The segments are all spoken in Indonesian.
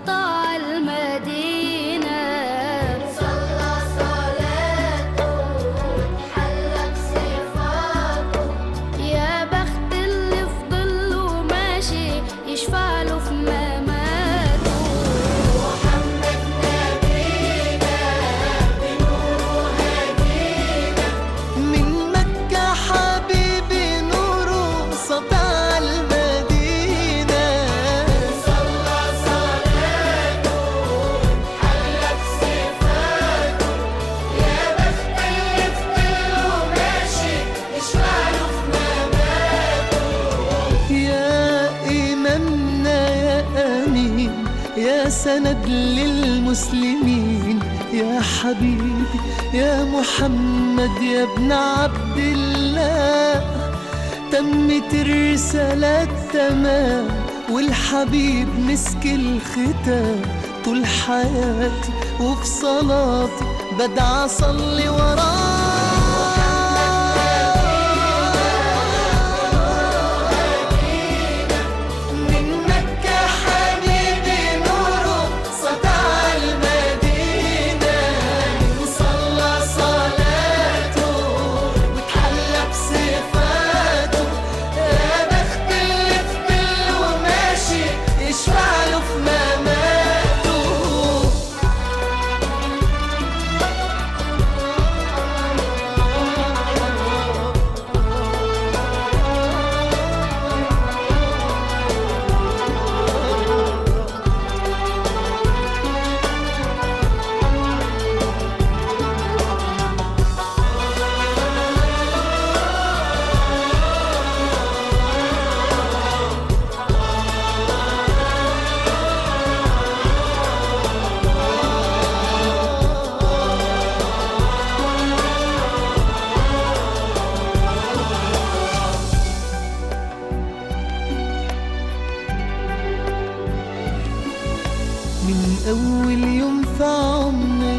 سطع المدينة. صلى صلاته وتحلى بصفاته، يا بخت اللي في ظله ماشي يشفع له في مماته. محمد نبينا بنوره هدينا، من مكة حبيبي نوره سطع المدينة. صلى صلاته وتحلى بصفاته، يا بخت اللي في ظله ماشي يشفع له في مماته. يا إمامنا يا أمين، يا سند للمسلمين، يا حبيبي يا محمد يا ابن عبد الله. تمت الرسالة تمام والحبيب مسك الختام. طول حياتي وفي صلاتي بدعى أصلي وراه. من مكة حبيبي نوره سطع المدينة. صلى صلاته وتحلى بصفاته، يا بخت اللي في ظله ماشي يشفع له في مماته. من أول يوم في عمري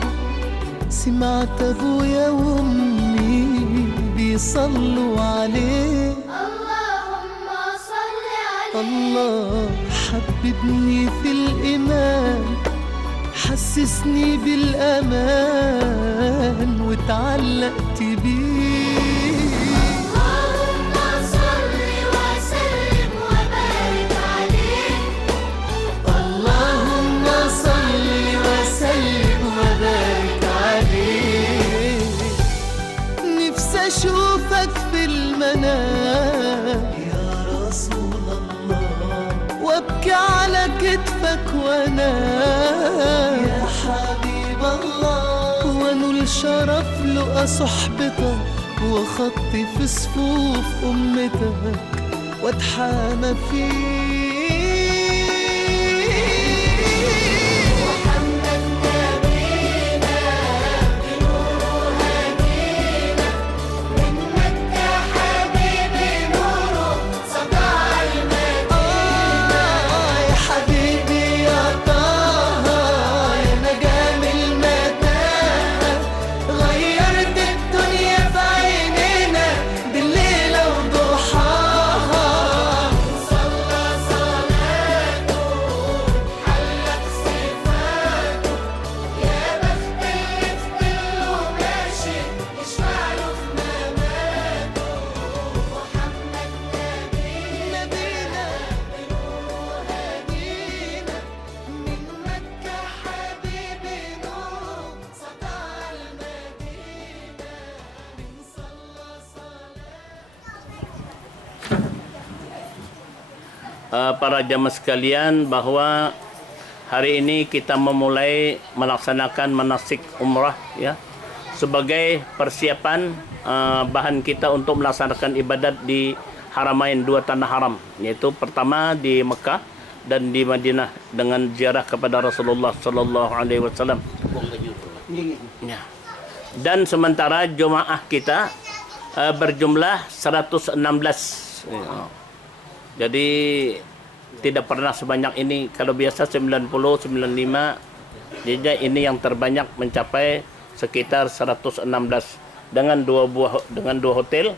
سمعت أبويا وأمي بيصلوا عليه. اللهم صل عليه. الله حببني في الإيمان، حسسني بالأمان واتعلقت بيه. اللهم صل وسلم وبارك عليه. اللهم صل وسلم وبارك عليه. نفسي أشوفك في المنام يا رسول الله، وأبكي على كتفك وأنام يا حبيب الله. وأنول شرف لقى صحبتك وخطي في صفوف أمتك واتحامى فيك. محمد نبينا بنوره هدينا، من مكة حبيبي نوره سطع المدينة. يا حبيبي يا طه يا نجم المتاهة، غيرت الدنيا في عينينا بالليلة وضحاها. صلى صلاته وتحلى بصفاته، يا بخت اللي في ظله ماشي يشفع له في مماته. محمد نبينا نبينا بنوره هدينا، من مكة حبيبي نور سطع المدينة. صلى Para jamaah sekalian, bahwa hari ini kita memulai melaksanakan manasik umrah ya, sebagai persiapan bahan kita untuk melaksanakan ibadat di haramain, dua tanah haram, yaitu pertama di Mekah dan di Madinah dengan ziarah kepada Rasulullah sallallahu alaihi wasallam. Ya. Dan sementara jemaah kita berjumlah 116. Ya. Jadi tidak pernah sebanyak ini. Kalau biasa 90, 95. Jadi ini yang terbanyak mencapai sekitar 116 dengan dua hotel.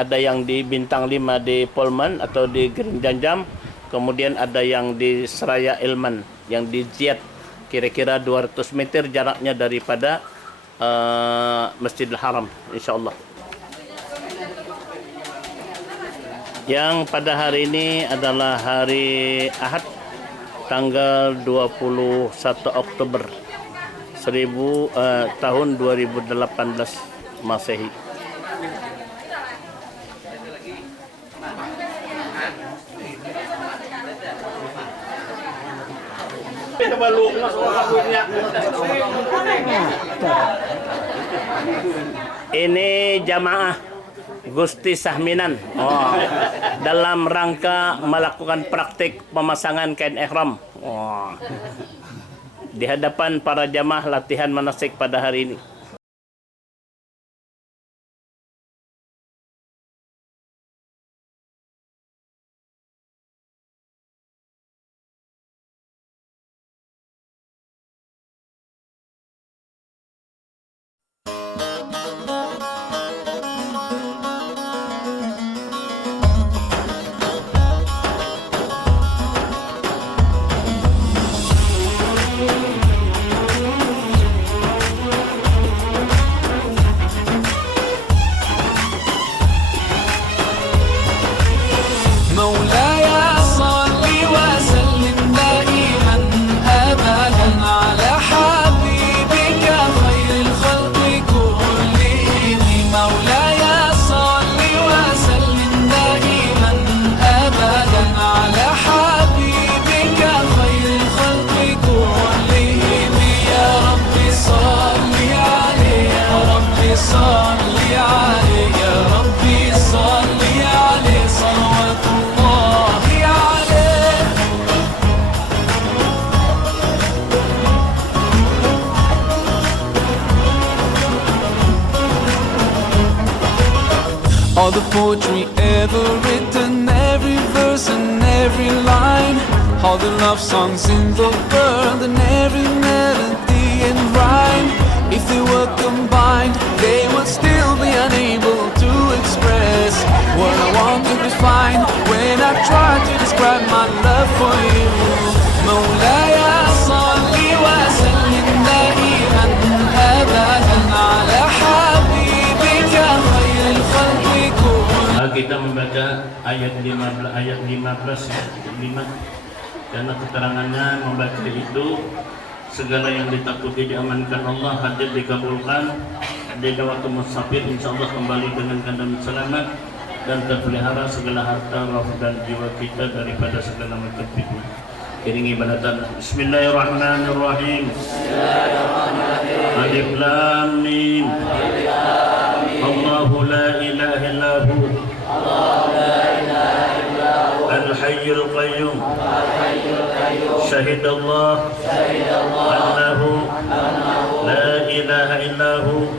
Ada yang di Bintang 5 di Polman atau di Green Janjam, kemudian ada yang di Seraya Ilman. yang di Ziyad, kira-kira 200 meter jaraknya daripada Masjidil Haram, insyaallah. Yang pada hari ini adalah hari Ahad, tanggal 21 Oktober tahun 2018 Masehi. Ini jamaah Gusti Sahminan dalam rangka melakukan praktik pemasangan kain ihram di hadapan para jamaah latihan manasik pada hari ini. مولاي صل وسلم دائما أبدا على حبيبك خير الخلق كلهم. مولاي صل وسلم دائما أبدا على حبيبك خير الخلق كلهم. يا رب صل عليه، يا رب صل عليه، يا رب صل عليه صلوات الله عليه. All the poetry ever written, every verse and every line, all the love songs in the world and every melody and rhyme, if they were combined, they would still be unable to express what I want to define when I try to describe my love for you. مولاي صل وسلم دائما أبدا على حبيبك خير الخلق كلهم. Kita membaca ayat 15 karena keterangannya membaca itu segala yang ditakuti diamankan Allah, hajat dikabulkan, jika waktu musafir insyaallah kembali dengan keadaan selamat, dan terpelihara segala harta, roh dan jiwa kita daripada segala macam fitnah. Iringi ibadatan. Bismillahirrahmanirrahim. Alif lam mim. Allahu la ilaha illahu Al-Hayyul Qayyum. Syahidallah annahu la ilaha illahu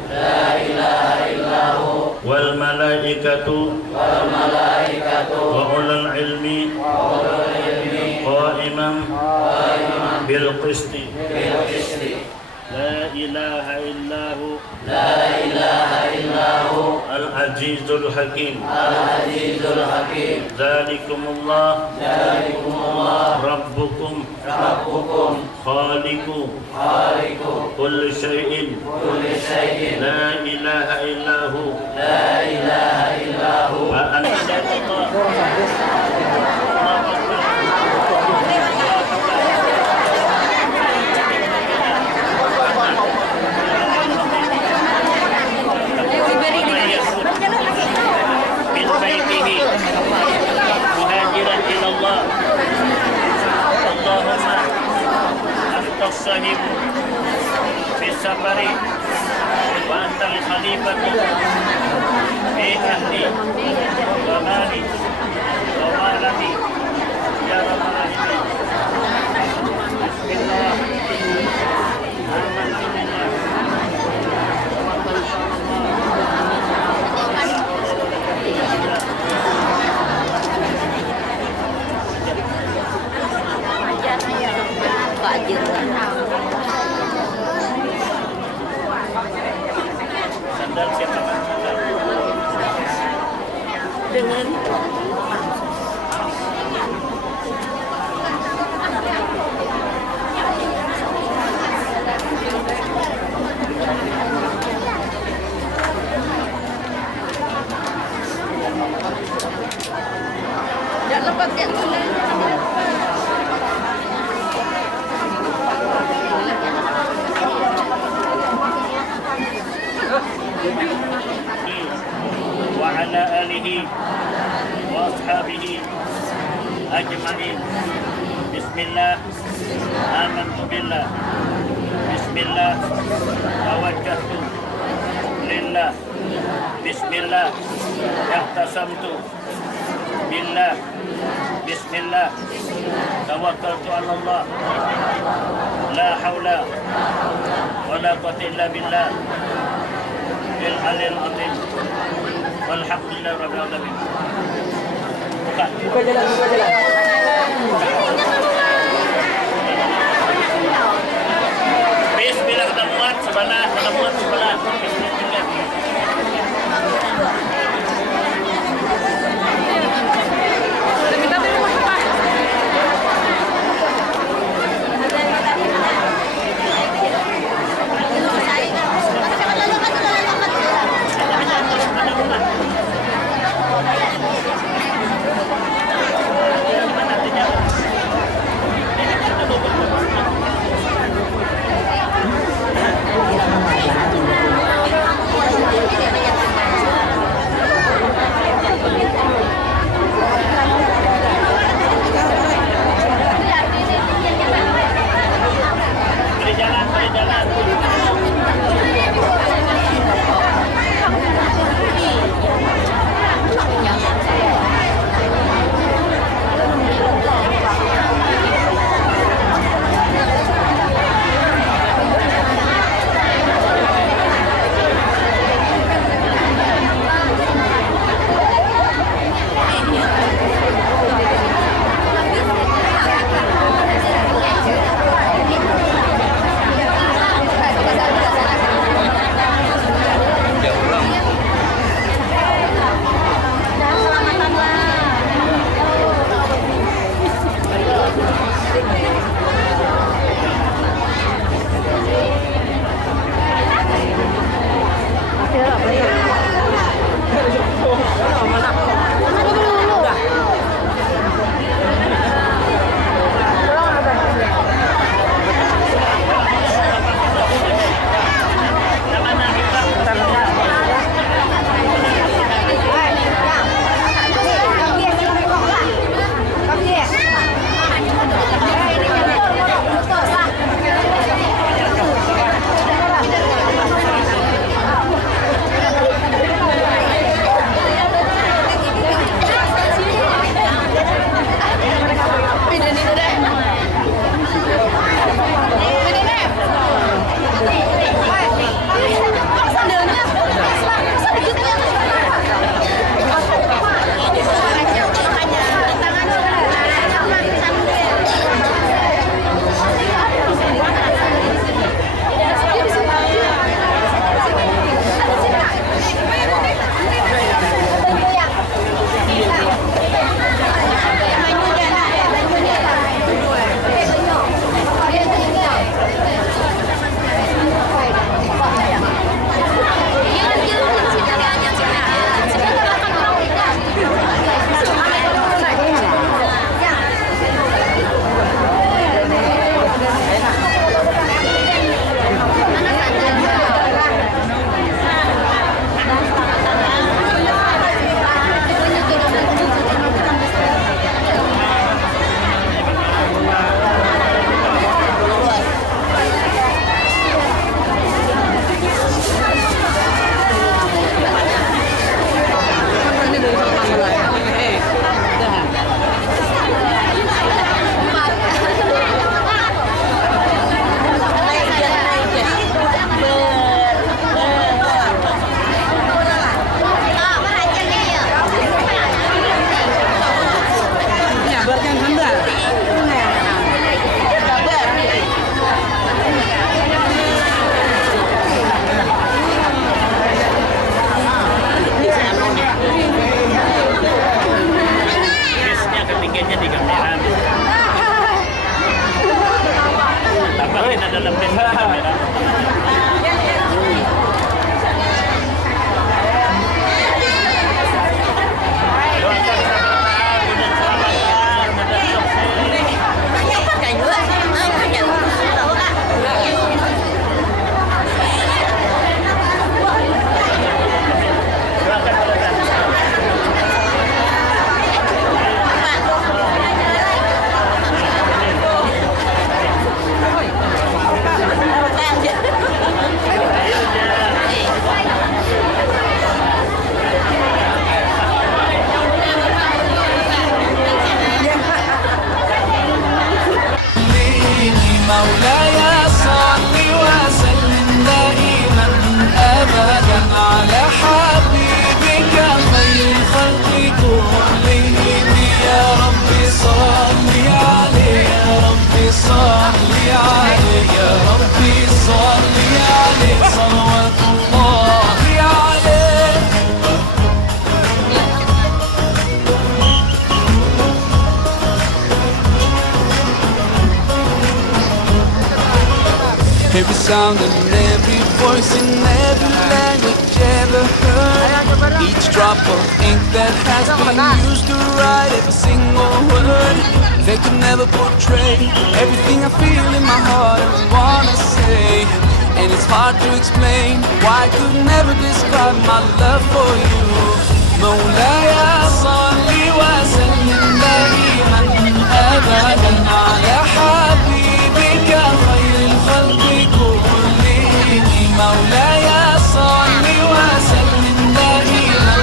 wal malaikatu wa ulul ilmi qa'iman bil qisti. La ilaha illahu Al-Azizul Hakim. Dzalikumullah Rabbukum Khaliqu kulli syai'in La ilaha illahu wa anta muhajiran ila Allah. Allahumma anta as-sahib fi safari wa anta al-khalifatu fi ahli wa mali wa waladi ya rabbal alamin. Bismillah. Sandal siapa? Dengan وعلى آله وأصحابه أجمعين. بسم الله آمنت بالله بسم الله توجهت لله بسم الله اعتصمت بالله بسم الله توكلت على الله لا حول ولا قوة إلا بالله العلي العظيم والحمد لله رب العالمين. Buka. Buka jalan, buka jalan. Bismillah, kita muat sebelah, kita muat sebelah. Bismillah. sound and every voice in every language ever heard. Each drop of ink that has been used to write every single word. They could never portray everything I feel in my heart and wanna say. And it's hard to explain why I could never describe my love for you. مولاي صل وسلم دائما أبدا على حبيبك خير الخلق كلهم. مولاي صل وسلم دائما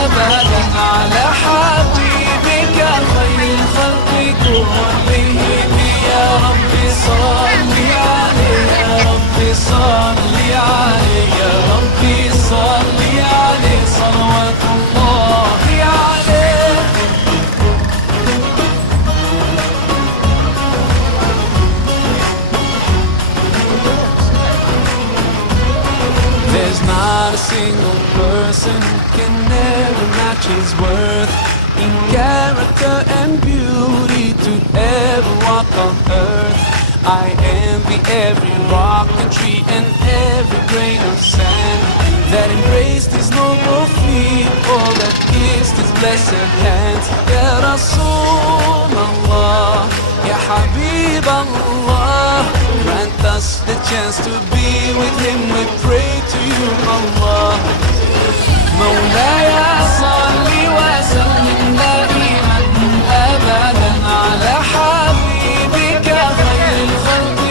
أبدا على حبيبك خير الخلق كلهم. يا رب صل عليه يا رب صل عليه يا رب صل عليه صلوات الله عليه. There's not a single person who can ever match his worth in character and beauty to ever walk on earth. I envy every rock and tree and every grain of sand that embraced his noble feet or that kissed his blessed hands. Ya Rasulullah, Ya Habib Allah, grant us the chance to be with him. We pray to you, Allah. مولاي صل وسلم دائما أبدا على حبيبك خير الخلق.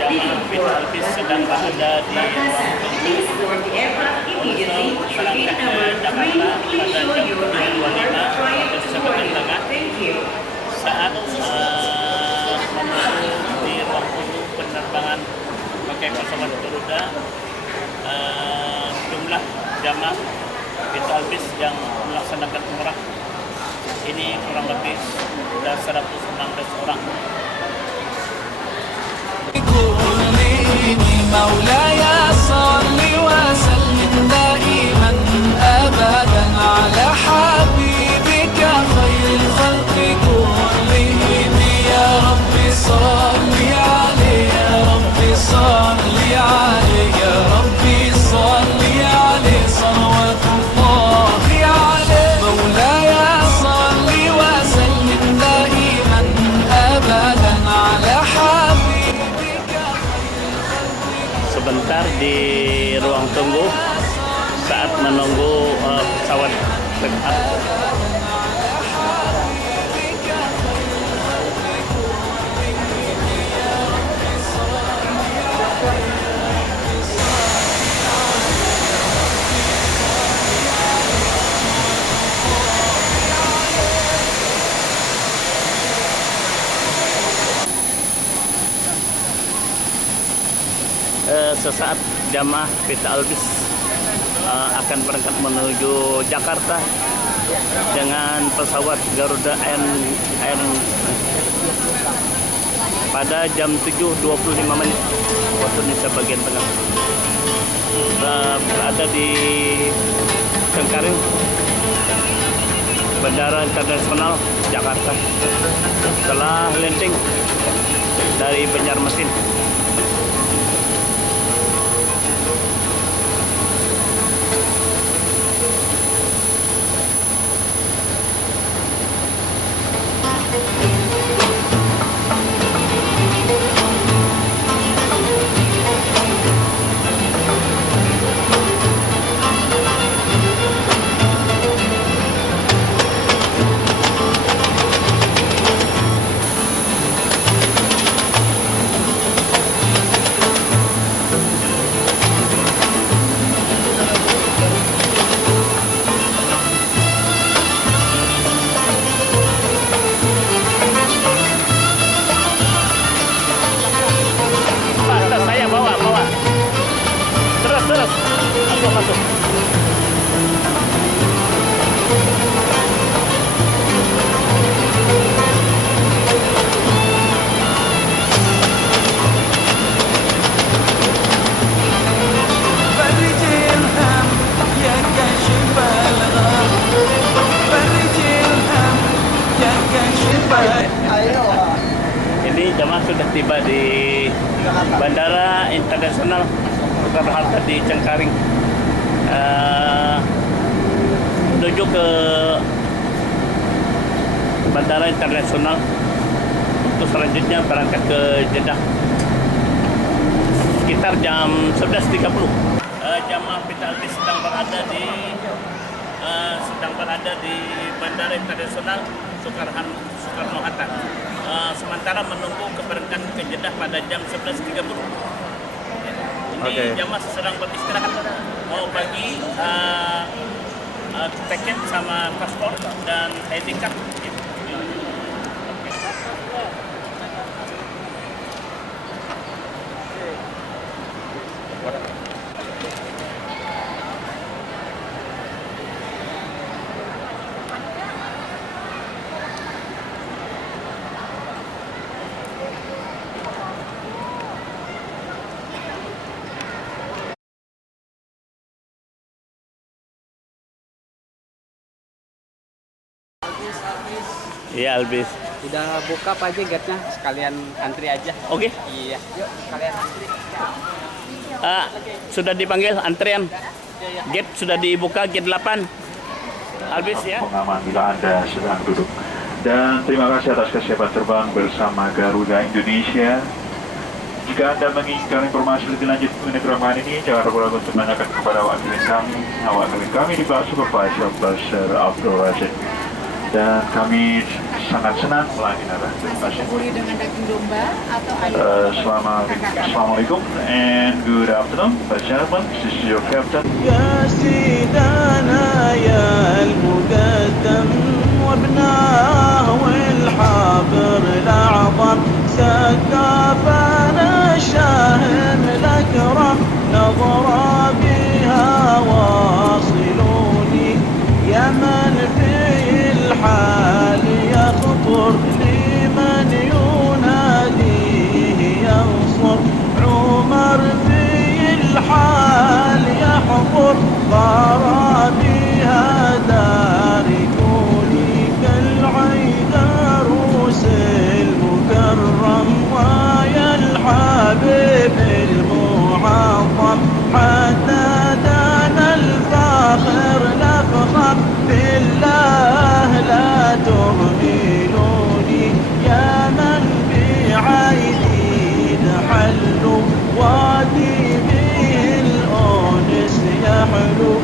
Jamaah Bit Alvis sedang berada di ruang tunggu untuk berangkat ke Jakarta pada jam 7.25 bersama dengan saat di ruang tunggu penerbangan pakai pesawat Garuda. Jumlah jamaah Bit Alvis yang melaksanakan umrah ini kurang lebih sudah 116 orang. مولاي صل وسلم دائما أبدا على حبيبك خير الخلق كلهم. يا رب صل عليه يا رب صل عليه يا رب صل عليه صلوات الله عليه. مولاي صل وسلم دائما أبدا على حبيبك. Sebentar di ruang tunggu saat menunggu pesawat take off. Sesaat jamaah Bit Alvis akan berangkat menuju Jakarta dengan pesawat Garuda Air pada jam 7.25 waktu Indonesia bagian tengah. Berada di Cengkareng, Bandara Internasional Jakarta. Setelah landing dari Banjarmasin. Masuk. Ini jamaah sudah tiba di Bandara Internasional Soekarno-Hatta di Cengkaring. Menuju ke Bandara Internasional untuk selanjutnya berangkat ke Jeddah sekitar jam 11.30. Jamaah PT Albis sedang berada di Bandara Internasional Soekarno-Hatta. Sementara menunggu keberangkatan ke Jeddah pada jam 11.30. Ini jamaah sedang beristirahat, mau bagi tiket sama paspor dan ID card. Iya, Albis. Udah buka Pak aja gate-nya, sekalian antri aja. Oke. Iya, yuk sekalian antri. Sudah dipanggil antrian. Gate sudah dibuka, gate 8. Albis ya. Pengaman bila Anda sedang duduk. Dan terima kasih atas kesiapan terbang bersama Garuda Indonesia. Jika Anda menginginkan informasi lebih lanjut mengenai penerbangan ini, jangan ragu-ragu untuk menanyakan kepada awak kabin kami di bawah Supervisor Pasir Abdul Rashid. Dan kami sangat senang melayani Anda. Terima kasih. Gurih dengan daging domba atau ada Assalamualaikum and good afternoon, gentlemen. This is your captain. يا سيدنا يا المقدم وابناه والحبر الأعظم سقافنا الشاهم الأكرم نظرة بها واصلوني يا من في الحال يخطر لمن يناديه ينصر عمر في الحال يحضر ضار بها داركوني كالعيدروس المكرم ويا الحبيب المعظم حتى دانا الفاخر نفخر بالله لا تهملوني يا من بعيدين حلوا وادي به الأنس يحلو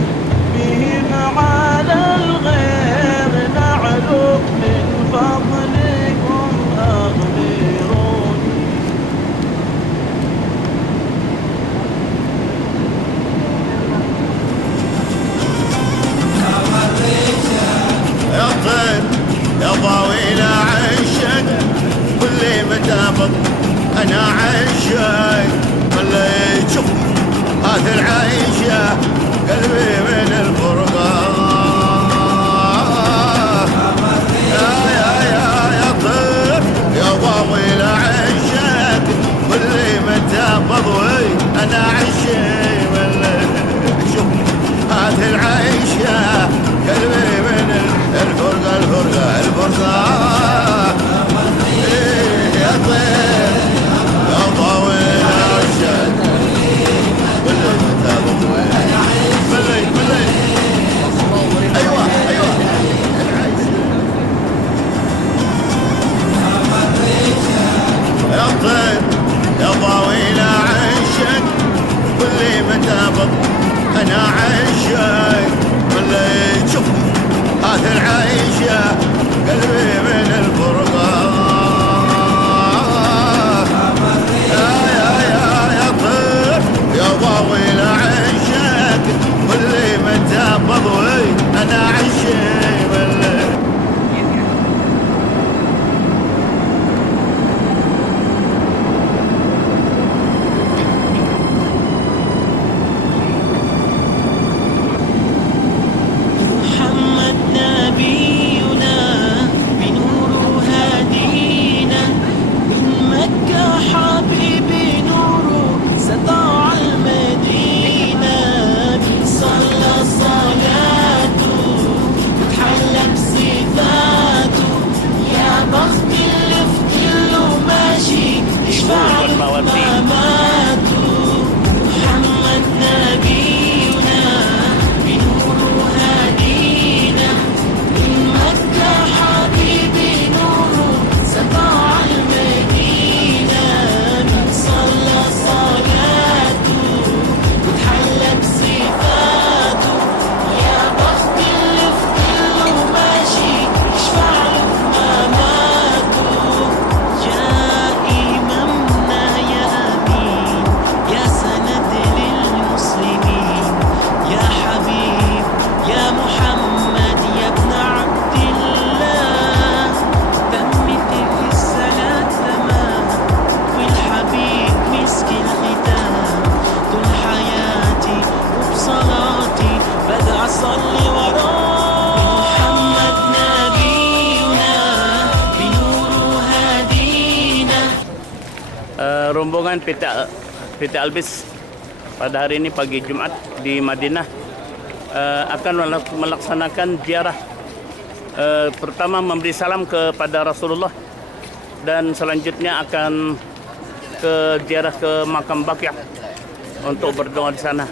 بهم على الغير نعلو من فضلكم أخبروني. يا طير يا ضاوي لا عشق واللي متابط انا عشق واللي يشوف هذه العيشه قلبي من الفرقان يا طير يا ضاوي لا عشق واللي متابط انا عشق واللي يشوف هذه العيشه قلبي من الفرقة يا طير يا ضاوي العشاق واللي متابط بلي ايوه يا طير يا ضاوي العشاق واللي متابط انا عشاق واللي يشوف هذه العيشة قلبي من الفرقان يا طير يا ضاوي العشاق واللي متابط انا عشاق محمد نبينا من rombongan PT Albis pada hari ini pagi Jumat di Madinah akan melaksanakan ziarah. Pertama memberi salam kepada Rasulullah dan selanjutnya akan ke ziarah ke makam Baqi' untuk berdoa di sana.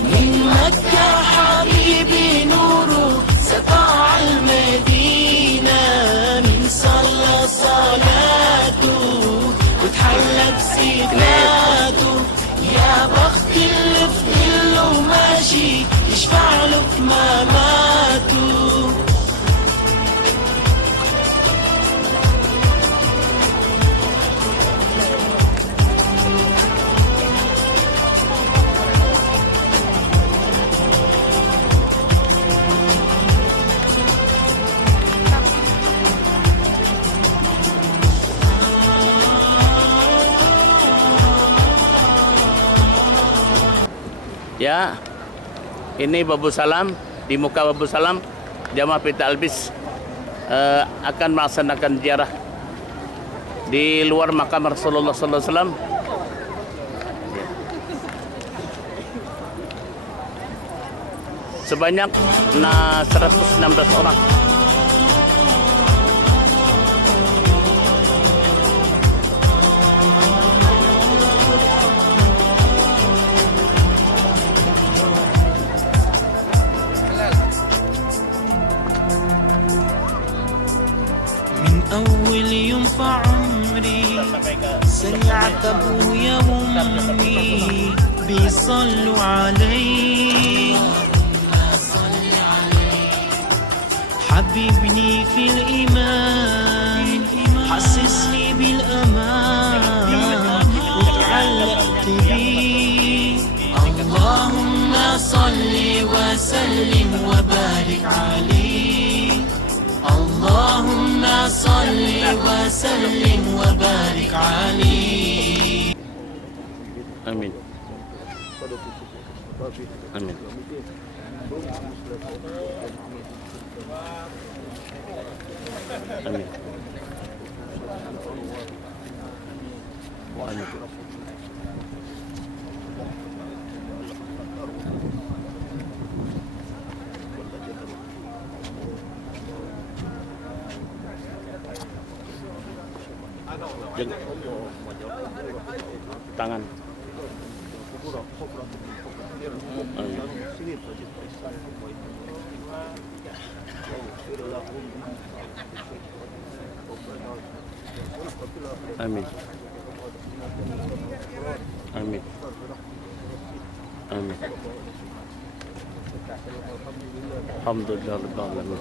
من مكة حبيبي نوره سطع المدينة من صلى صلاته وتحلى بصفاته يا بخت اللي في ظله ماشي يشفع له في مماته. Ya, ini Babu Salam, di muka Babu Salam jamaah PT Albis akan melaksanakan ziarah di luar makam Rasulullah sallallahu alaihi wasallam. Sebanyak 116 orang. أول يوم في عمري سمعت أبويا وأمي بيصلوا علي حببني في الإيمان حسسني بالأمان وتعلقت بيه اللهم صل وسلم وبارك عليه اللهم صل وسلم وبارك عليه. Amin. Amin. Amin. Amin. Tangan. Amin. Amin. Amin. Alhamdulillah rabbil alamin.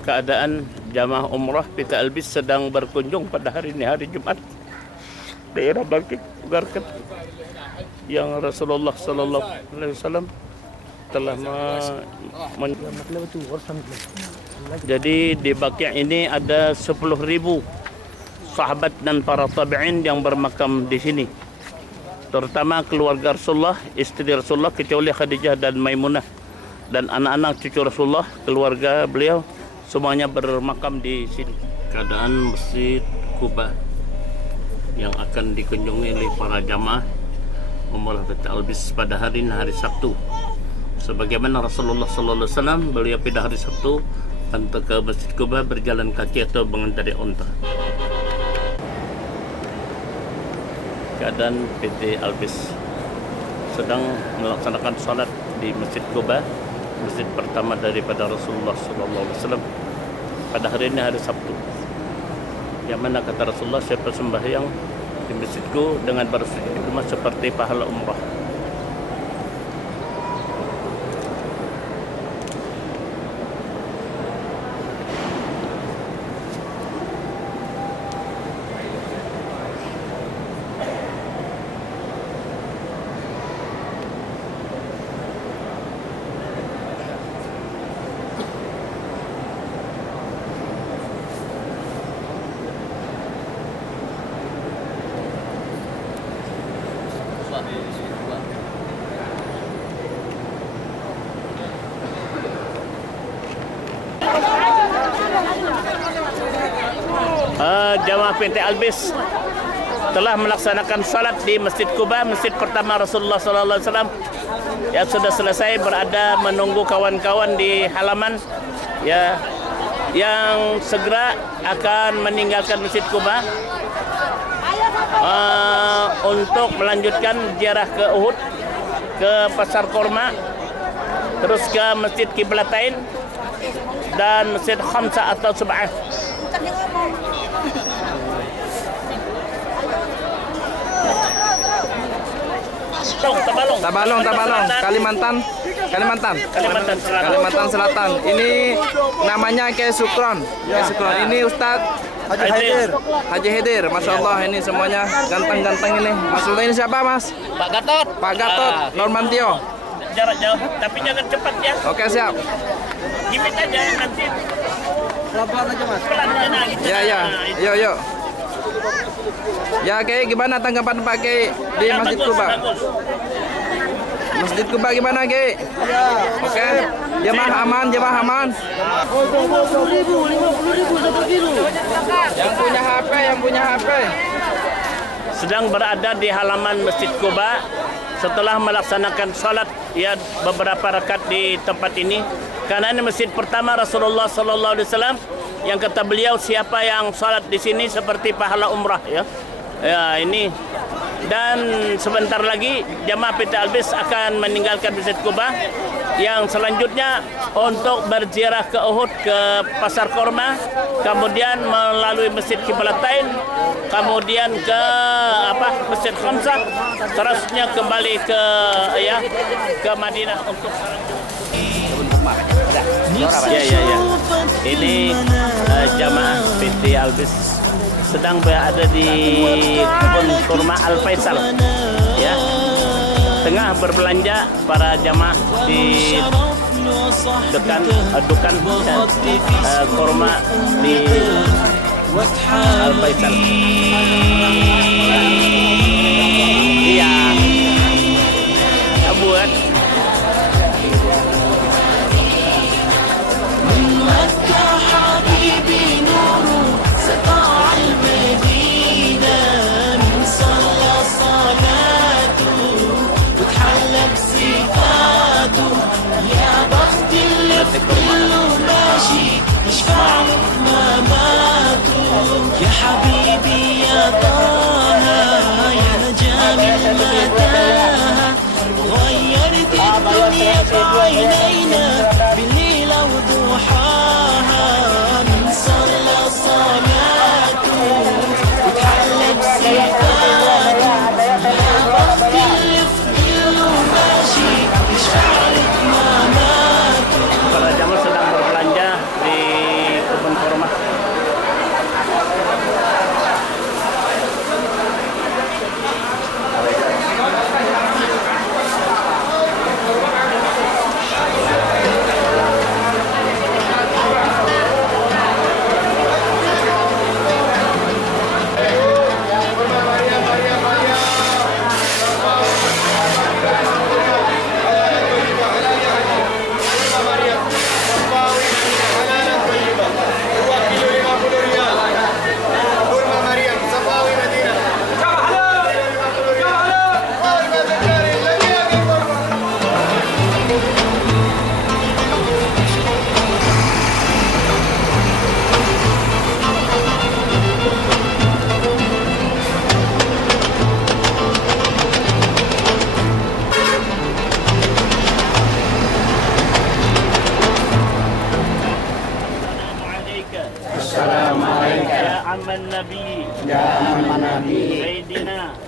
Keadaan jamaah umrah PT Albis sedang berkunjung pada hari ini, hari Jumat, daerah Baqi' Garkat yang Rasulullah sallallahu alaihi wasallam telah Jadi di Baqi' ini ada 10.000 sahabat dan para tabi'in yang bermakam di sini. Terutama keluarga Rasulullah, istri Rasulullah kecuali Khadijah dan Maimunah, dan anak-anak cucu Rasulullah, keluarga beliau semuanya bermakam di sini. Keadaan Masjid Quba yang akan dikunjungi oleh para jamaah umrah PT Albis pada hari ini, hari Sabtu. Sebagaimana Rasulullah sallallahu alaihi wasallam, beliau pada hari Sabtu untuk ke Masjid Quba berjalan kaki atau mengendarai unta. Keadaan PT Albis sedang melaksanakan salat di Masjid Quba, masjid pertama daripada Rasulullah sallallahu alaihi wasallam pada hari ini, hari Sabtu. Yang mana kata Rasulullah, siapa sembahyang di masjidku dengan bersujud di rumah seperti pahala umrah. Jamaah PT Albis telah melaksanakan salat di Masjid Quba, masjid pertama Rasulullah sallallahu alaihi wasallam. Ya, sudah selesai, berada menunggu kawan-kawan di halaman ya yang segera akan meninggalkan Masjid Quba untuk melanjutkan ziarah ke Uhud, ke Pasar Korma, terus ke Masjid Qiblatain dan Masjid Khamsah atau Sub'ah. Tabalong, Kalimantan Selatan. Ini namanya Kiai Sukron. Ini Ustadz Haji Hidir. Masya Allah, ini semuanya ganteng-ganteng ini. Maksudnya ini siapa, Mas? Pak Gatot Normantio. Jarak jauh, tapi jangan cepat ya. Oke, siap. Gimik aja nanti. Pelan-pelan aja, Mas. Pelan-pelan aja. Ya. Yuk. Ya, Kiai, gimana tanggapan Pak Kiai di Masjid Quba? Masjid Quba gimana, Kiai? Oke. Jemaah aman. 50.000 1 kilo. Yang punya HP. Sedang berada di halaman Masjid Quba setelah melaksanakan salat ya beberapa rakaat di tempat ini, karena ini masjid pertama Rasulullah sallallahu alaihi wasallam yang kata beliau siapa yang salat di sini seperti pahala umrah ya. Ya, ini dan sebentar lagi jamaah PT Albis akan meninggalkan Masjid Quba yang selanjutnya untuk berziarah ke Uhud, ke Pasar Korma, kemudian melalui Masjid Qiblatain, kemudian ke Masjid Khamsah, terusnya kembali ke Madinah untuk Ya. Ini jamaah PT Albis sedang berada di kebun kurma Al Faisal ya, tengah berbelanja para jamaah di dukan kurma di Al Faisal. Iya, buat يا حبيبي يا طه يا نجاة من متاهة غيرت الدنيا بعينينا بالليل وضحاها من صلى صلاته وتحلى بصفاته يا بخت اللي في ظله ماشي يشفع لك مماته. Para jamaah sedang berbelanja di kebun kurma.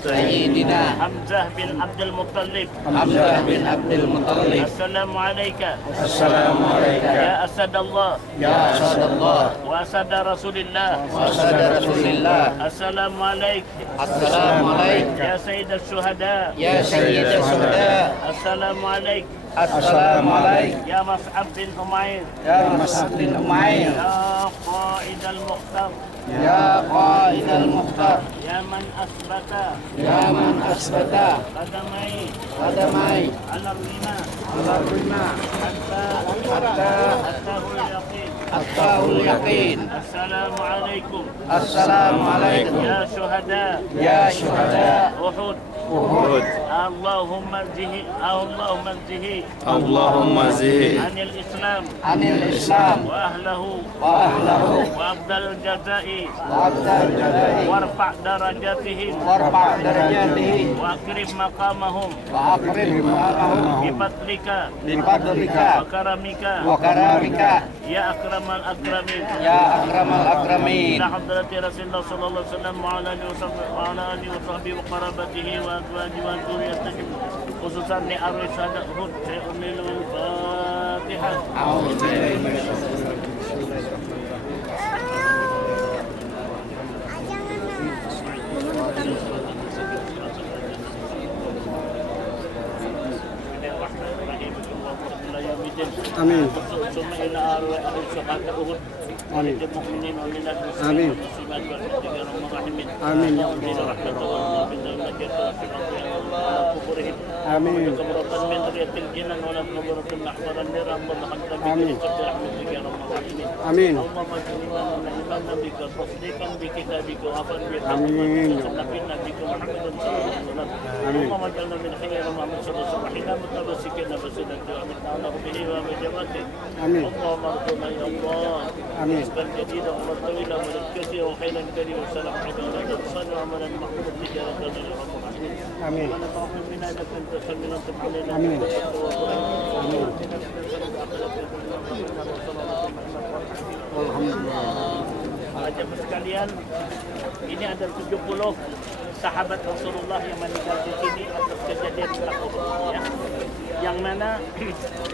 سيدنا حمزة بن عبد المطلب السلام عليك يا أسد الله وأسد رسول الله السلام عليك يا سيد الشهداء السلام عليك يا مصعب بن أمير يا قائد المختار يا من أثبت قدمي على الرماء حتى أتاه اليقين Haqqul yaqin. Assalamualaikum. Assalamualaikum. Ya syuhada. Ya syuhada. Uhud. Uhud. Allahumma zihi. Allahumma zihi. Allahumma zih Anil Islam. anil Islam Wa ahlahu. wa ahlahu Wa abdal jazai. wa abdal jadai Warfa' darajatihim. warfa' darajatihi Wa akrim maqamahum. wa akrim ma'ahum Bifadlika. bi fadlika Wa karamika. wa karamika Ya akramal akramin. ya akramal akramin. إلى حضرة رسول الله صلى الله عليه وسلم وعلى آله وصحبه وقرابته وأزواجه وذريته خصوصا لأرواح شهداء أحد شيء من الفاتحة. أعوذ بالله من الشيطان آمين. ثم إلى أرواح شهداء أحد آمين. المؤمنين والمؤمنات والمسلمين والمسلمات والمسلمين والراحمين آمين. أنزل رحمته والنبي والنجاة والشفاء قبورهم آمين. كبرة من ذرية الجنان ولا نظرة محضر النيران والحمد آمين. برحمتك يا رب العالمين آمين. اللهم اجعلنا من إيمانا بك تصديقا بكتابك وعفوا آمين. نبينا بك محمد صلى الله عليه وسلم اللهم اجعلنا من خير ما صلى الله عليه وسلم متمسكين بسنته ومتعنا به وبجماعته آمين. اللهم ارضنا يا الله آمين. رزقا جديدا وعمرا طويلا ومن كثيرا وخيرا كثيرا وسلام عبادا صلوا عملا محمود تجارة يا رب العالمين آمين. اللهم بنا انك انت سميع وتب علينا آمين. آمين. Jemaah sekalian, ini ada 70 sahabat Rasulullah yang meninggal di sini atas kejadian perang Uhud, ya. Yang mana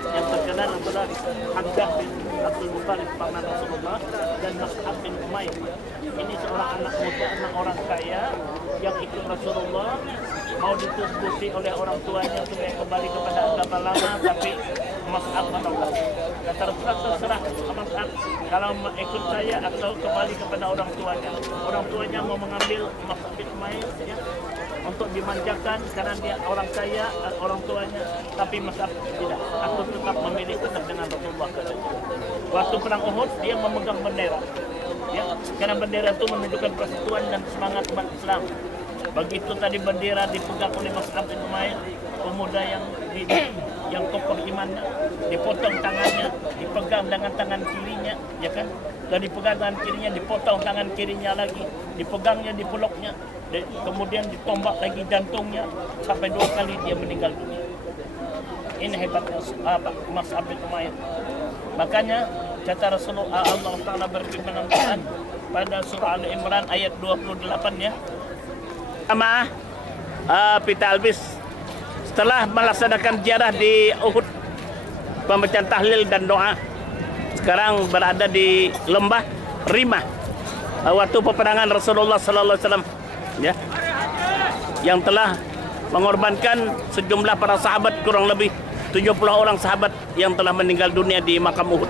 yang terkenal adalah Hamzah bin Abdul Muttalib paman Rasulullah dan Mus'ab bin Umair. Ini seorang anak muda, anak orang kaya yang ikut Rasulullah, mau ditutupi oleh orang tuanya supaya kembali kepada agama lama, tapi Mus'ab menolak. Kata Rasulullah, terserah Mus'ab kalau ikut saya atau kembali kepada orang tuanya. Orang tuanya mau mengambil Mus'ab bin Umair, ya, untuk dimanjakan karena dia orang kaya, orang tuanya, tapi Mus'ab tidak. Aku tetap memilih tetap dengan Rasulullah katanya. Waktu perang Uhud dia memegang bendera, ya, karena bendera itu menunjukkan persatuan dan semangat umat Islam. Begitu tadi bendera dipegang oleh Mus'ab bin Umair, pemuda yang kokoh imannya, dipotong tangannya, dipegang dengan tangan kirinya, ya kan? Dan dipegang tangan kirinya, dipotong tangan kirinya lagi, dipegangnya di peluknya, kemudian ditombak lagi jantungnya sampai 2 kali dia meninggal dunia. Ini hebatnya Mus'ab bin Umair. Makanya kata Rasulullah, Allah Taala berfirman dalam Quran pada surah Al Imran ayat 28, ya. Jamaah Pita Albis setelah melaksanakan ziarah di Uhud, pembacaan tahlil dan doa, sekarang berada di lembah Rimah waktu peperangan Rasulullah sallallahu alaihi wasallam, ya, yang telah mengorbankan sejumlah para sahabat, kurang lebih 70 orang sahabat yang telah meninggal dunia di makam Uhud.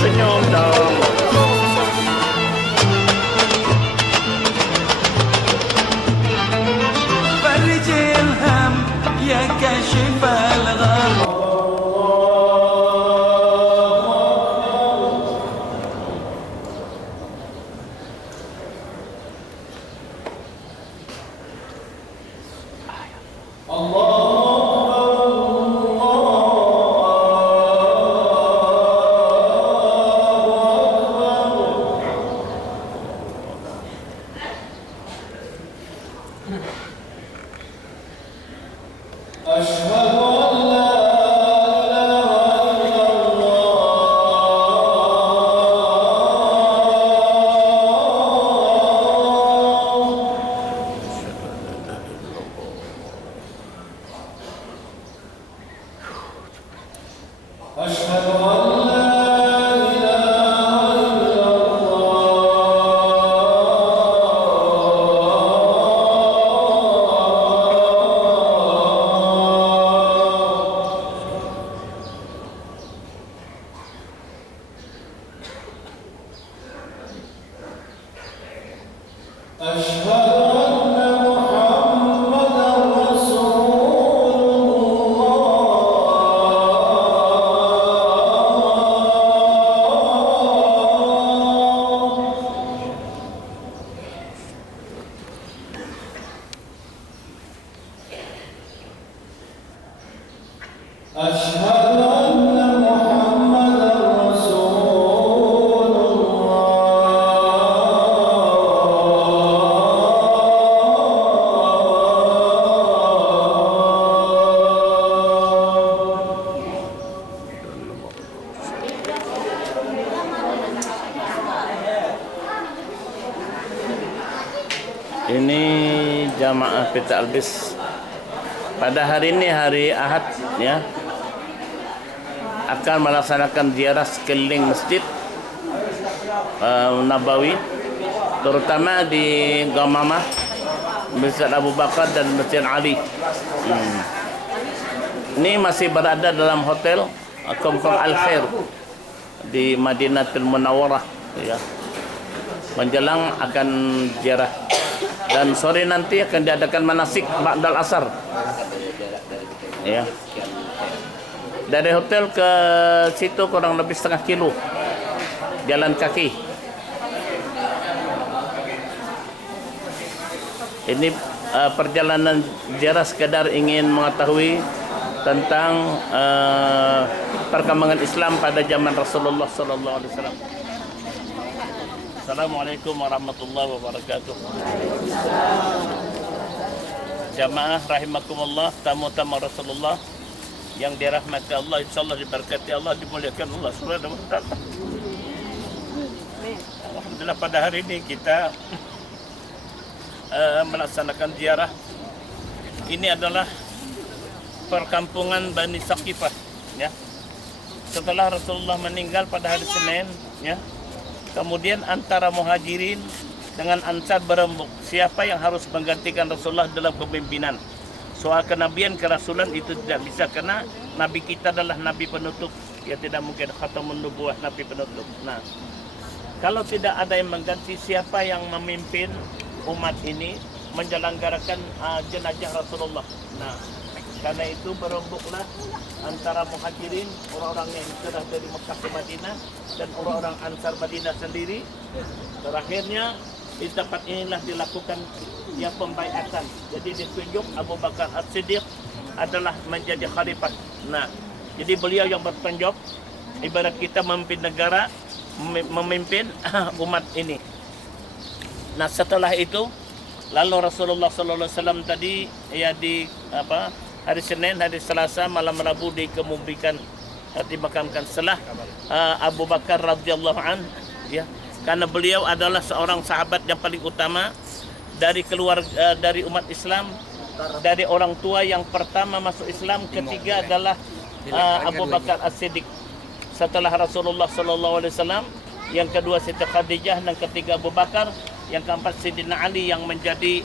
Senyum dong. فرج الهم يا كاشف الغم Ini jamaah PT Albis pada hari ini, hari Ahad, ya, akan melaksanakan ziarah sekeliling masjid Nabawi, terutama di Gamamah, Masjid Abu Bakar dan Masjid Ali. Ini masih berada dalam hotel Kampung Al Khair di Madinatul Munawwarah, ya. Menjelang akan ziarah. Dan sore nanti akan diadakan manasik ba'dal asar. Ya. Dari hotel ke situ kurang lebih setengah kilo jalan kaki. Ini perjalanan ziarah sekedar ingin mengetahui tentang perkembangan Islam pada zaman Rasulullah sallallahu alaihi wasallam. Assalamualaikum warahmatullahi wabarakatuh. Jamaah rahimakumullah, tamu-tamu Rasulullah yang dirahmati Allah, insyaallah diberkati Allah, dimuliakan Allah Subhanahu wa taala. Alhamdulillah pada hari ini kita melaksanakan ziarah. Ini adalah perkampungan Bani Saqifah, ya. Setelah Rasulullah meninggal pada hari Senin, ya. Kemudian antara Muhajirin dengan Ansar berembuk, siapa yang harus menggantikan Rasulullah dalam kepemimpinan. Soal kenabian kerasulan itu tidak bisa, karena Nabi kita adalah Nabi penutup. Ya tidak mungkin khatamun nubuwah, Nabi penutup. Nah, kalau tidak ada yang mengganti, siapa yang memimpin umat ini menyelenggarakan jenazah Rasulullah. Nah, karena itu berembuklah antara Muhajirin, orang-orang yang hijrah dari Mekah ke Madinah, dan orang-orang Ansar Madinah sendiri. Terakhirnya di tempat inilah dilakukan yang pembaiatan. Jadi ditunjuk Abu Bakar As-Siddiq adalah menjadi khalifah. Nah, jadi beliau yang bertanggung jawab, ibarat kita memimpin negara, memimpin umat ini. Nah, setelah itu lalu Rasulullah SAW tadi, ya, di hari Senin, hari Selasa, malam Rabu dimakamkan setelah Abu Bakar radhiyallahu an, ya, karena beliau adalah seorang sahabat yang paling utama dari dari umat Islam, dari orang tua yang pertama masuk Islam, ketiga adalah Abu Bakar As-Siddiq. Setelah Rasulullah SAW, yang kedua Siti Khadijah, dan ketiga Abu Bakar, yang keempat Sayyidina Ali yang menjadi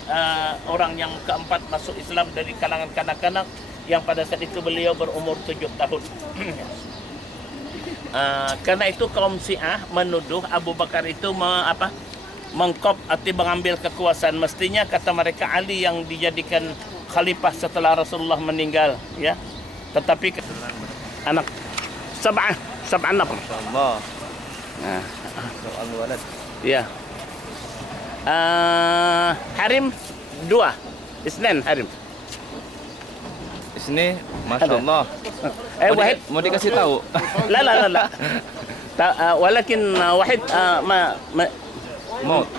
orang yang keempat masuk Islam dari kalangan kanak-kanak, yang pada saat itu beliau berumur 7 tahun. Karena itu kaum Syiah menuduh Abu Bakar itu mengkop atau mengambil kekuasaan. Mestinya kata mereka Ali yang dijadikan khalifah setelah Rasulullah meninggal, ya. Tetapi anak sab'an nafar. Insyaallah. Nah, Soal walad. ya. Harim 2 Isnin Harim. Isni, Masya Allah. Wahid mau dikasih tahu? La. Walakin wahid maut.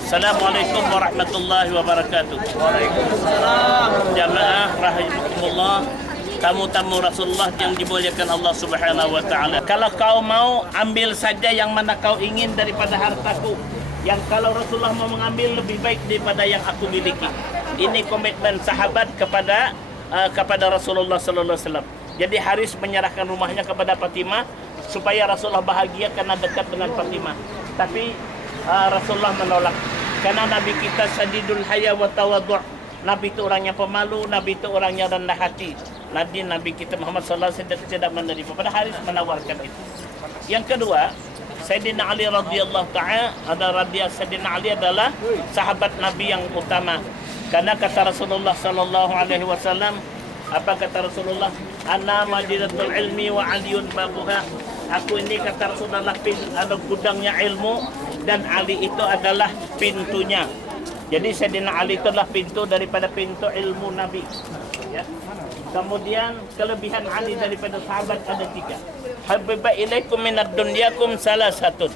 Assalamualaikum warahmatullahi wabarakatuh. Waalaikumsalam. Jamaah rahimakumullah, tamu-tamu Rasulullah yang dimuliakan Allah Subhanahu wa taala. Kalau kau mau, ambil saja yang mana kau ingin daripada hartaku. Yang kalau Rasulullah mau mengambil, lebih baik daripada yang aku miliki. Ini komitmen sahabat kepada Rasulullah sallallahu alaihi wasallam. Jadi Haris menyerahkan rumahnya kepada Fatimah supaya Rasulullah bahagia karena dekat dengan Fatimah. Tapi Rasulullah menolak. Karena Nabi kita sadidul haya wa tawadhu'. Nabi itu orangnya pemalu, Nabi itu orangnya rendah hati. Nabi kita Muhammad sallallahu alaihi wasallam tidak menerima. Pada Haris menawarkan itu. Yang kedua, Sayyidina Ali radhiyallahu ta'ala, Sayyidina Ali adalah sahabat Nabi yang utama. Karena kata Rasulullah sallallahu alaihi wasallam, apa kata Rasulullah? Ana madinatul ilmi wa aliyun babuha. Aku ini kata Rasulullah gudangnya ilmu dan Ali itu adalah pintunya. Jadi Sayyidina Ali itu adalah pintu daripada pintu ilmu Nabi. Ya. Kemudian kelebihan Ali daripada sahabat ada 3. Habibba ilaikum minad dunyakum salasatun.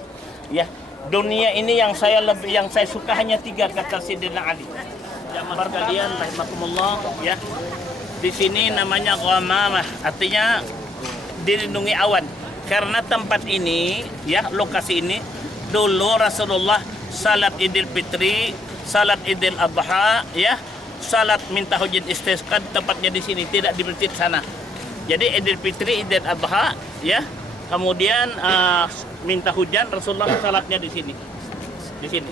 Ya, dunia ini yang saya suka hanya 3 kata Sayyidina Ali. Jamaah kalian rahimakumullah, ya. Di sini namanya ghamamah, artinya dilindungi awan. Karena tempat ini, ya, lokasi ini dulu Rasulullah salat Idul Fitri, salat Idul Adha, ya, salat minta hujan istisqa tempatnya di sini, tidak di masjid sana. Jadi Idul Fitri, Idul Adha, ya, kemudian minta hujan Rasulullah salatnya di sini, di sini.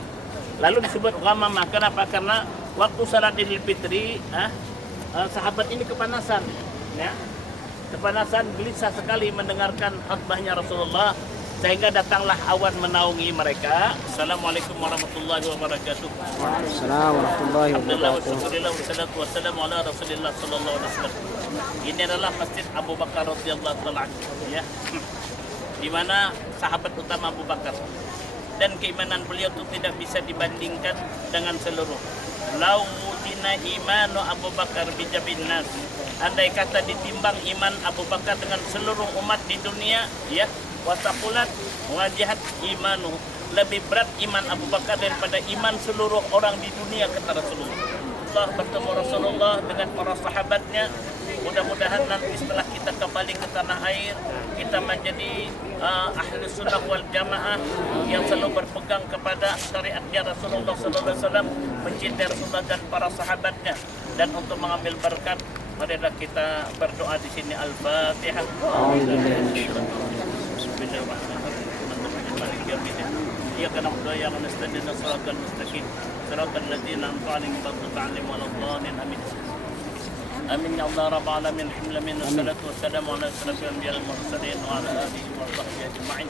Lalu disebut ghamamah. Kenapa? Karena waktu salat Idul Fitri, sahabat ini kepanasan, ya, kepanasan, gelisah sekali mendengarkan khutbahnya Rasulullah, sehingga datanglah awan menaungi mereka. Assalamualaikum warahmatullahi wabarakatuh. Assalamualaikum warahmatullahi Alhamdulillah wabarakatuh. wassalatu wassalatu wassalamu ala Rasulillah sallallahu alaihi wasallam. Ini adalah Masjid Abu Bakar radhiyallahu taala anhu, ya. Di mana sahabat utama Abu Bakar. Dan keimanan beliau itu tidak bisa dibandingkan dengan seluruh. Lau wujina imanu Abu Bakar bijabin nas. Andai kata ditimbang iman Abu Bakar dengan seluruh umat di dunia, ya, wasaqulat wajihat imanu, lebih berat iman Abu Bakar daripada iman seluruh orang di dunia, kata Rasulullah. Allah bertemu Rasulullah dengan para sahabatnya. Mudah-mudahan nanti setelah kita kembali ke tanah air, kita menjadi ahli sunnah wal jamaah yang selalu berpegang kepada syariatnya Rasulullah SAW, mencintai Rasulullah dan para sahabatnya. Dan untuk mengambil berkat, marilah kita berdoa di sini. Al-Fatihah. Bismillahirrahmanirrahim. Iyyaka na'budu wa iyyaka nasta'in, ihdinas siratal mustaqim, siratal ladzina an'amta 'alaihim ghairil maghdubi 'alaihim waladdallin. Amin. Amin ya Allah rabbal alamin. Alhamdulillah wassalatu wassalamu ala asyrafil anbiya'il mursalin wa ala alihi wa sahbihi ajma'in.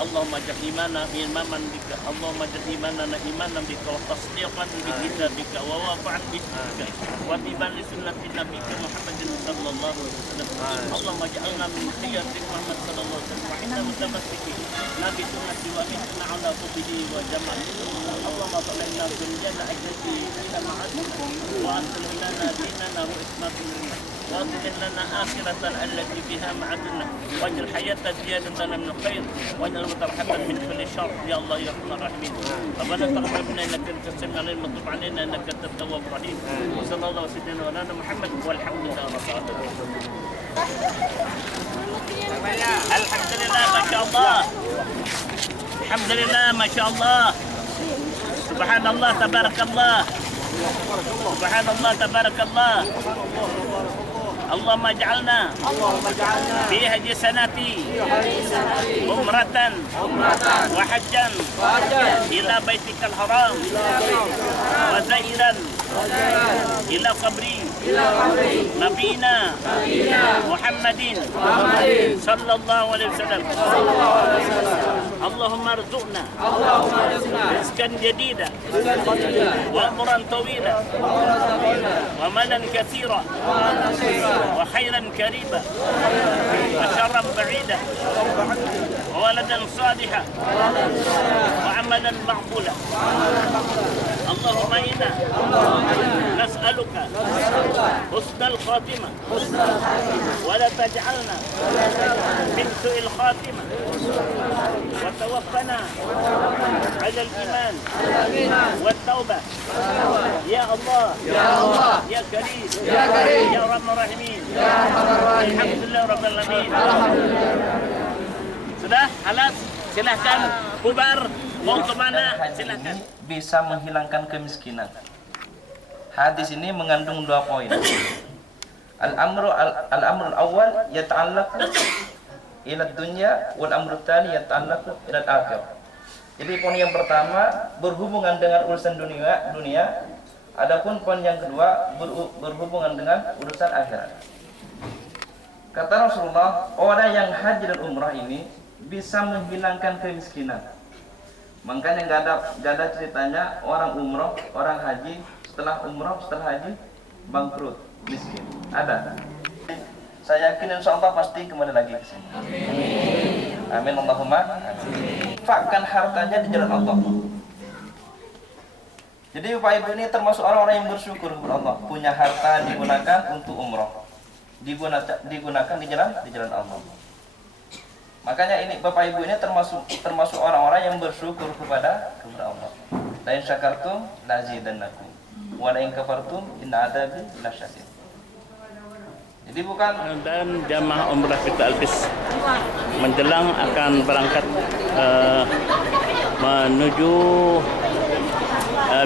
Allahumma ja'al imanana imaman bika, Allahumma ja'al imanana imanan bika wa tasdiqan bi kitabika wa wafa'an bi sunnaka wa tiban li sunnati nabiyyika Muhammadin sallallahu alaihi wasallam. Allahumma ja'alna min khiyarati Muhammad sallallahu alaihi wasallam wa inna mutamassikin nabi sunnati wa inna ala hubbihi wa jamali. Allahumma sallallahu alaihi wa sallam ajnati ila ma'adukum wa anzil lana dinana wa واصلح لنا آخرة التي فيها معادنا واجعل الحياة زيادة لنا من الخير واجعل الموت راحة من كل شر يا الله يا أرحم الراحمين. ربنا تقبل منا إنك أنت السميع العليم وتب علينا إنك أنت التواب الرحيم. وصلى الله وسلم على محمد والحمد لله رب العالمين. الحمد لله ما شاء الله. الحمد لله ما شاء الله. سبحان الله تبارك الله. سبحان الله تبارك الله. اللهم اجعلنا في هذه السنة عمرة وحجا إلى بيتك الحرام وزائرا إلى قبر نبينا محمد صلى الله عليه وسلم. اللهم ارزقنا رزقا جديدا وعمرا طويلا ومالا كثيرا وخيرا كريما وشرا بعيدا وولدا صالحا وعملا مقبولا. اللهم إنا نسألك حسن الخاتمة ولا تجعلنا من سوء الخاتمة وتوفنا على الإيمان والتوبة يا الله يا كريم يا رب الراحمين. الحمد لله رب العالمين. Sudah halas, silahkan bubar. Mau kemana? Silahkan. Bisa menghilangkan kemiskinan. Hadis ini mengandung 2 poin. Al-amrul awal yata'allaqu ila dunya wal amrul tsani yata'allaqu ila al-akhirah. Jadi poin yang pertama berhubungan dengan urusan dunia, adapun poin yang kedua berhubungan dengan urusan akhirat. Kata Rasulullah, orang yang haji dan umrah ini bisa menghilangkan kemiskinan. Makanya nggak ada ceritanya orang umroh, orang haji setelah umroh, setelah haji bangkrut, miskin. Ada. Saya yakin insya Allah pasti kembali lagi ke sini. Amin Allahumma. Infakkan hartanya di jalan Allah. Jadi Bapak Ibu ini termasuk orang-orang yang bersyukur kepada Allah. Punya harta digunakan untuk umroh, digunakan di jalan Allah. Makanya ini Bapak Ibu ini termasuk orang-orang yang bersyukur kepada Allah. La in syakartum la azidannakum wa la in kafartum inna adzabi lasyadid. Jadi bukan. Dan jamaah umrah Fitra Albis menjelang akan berangkat menuju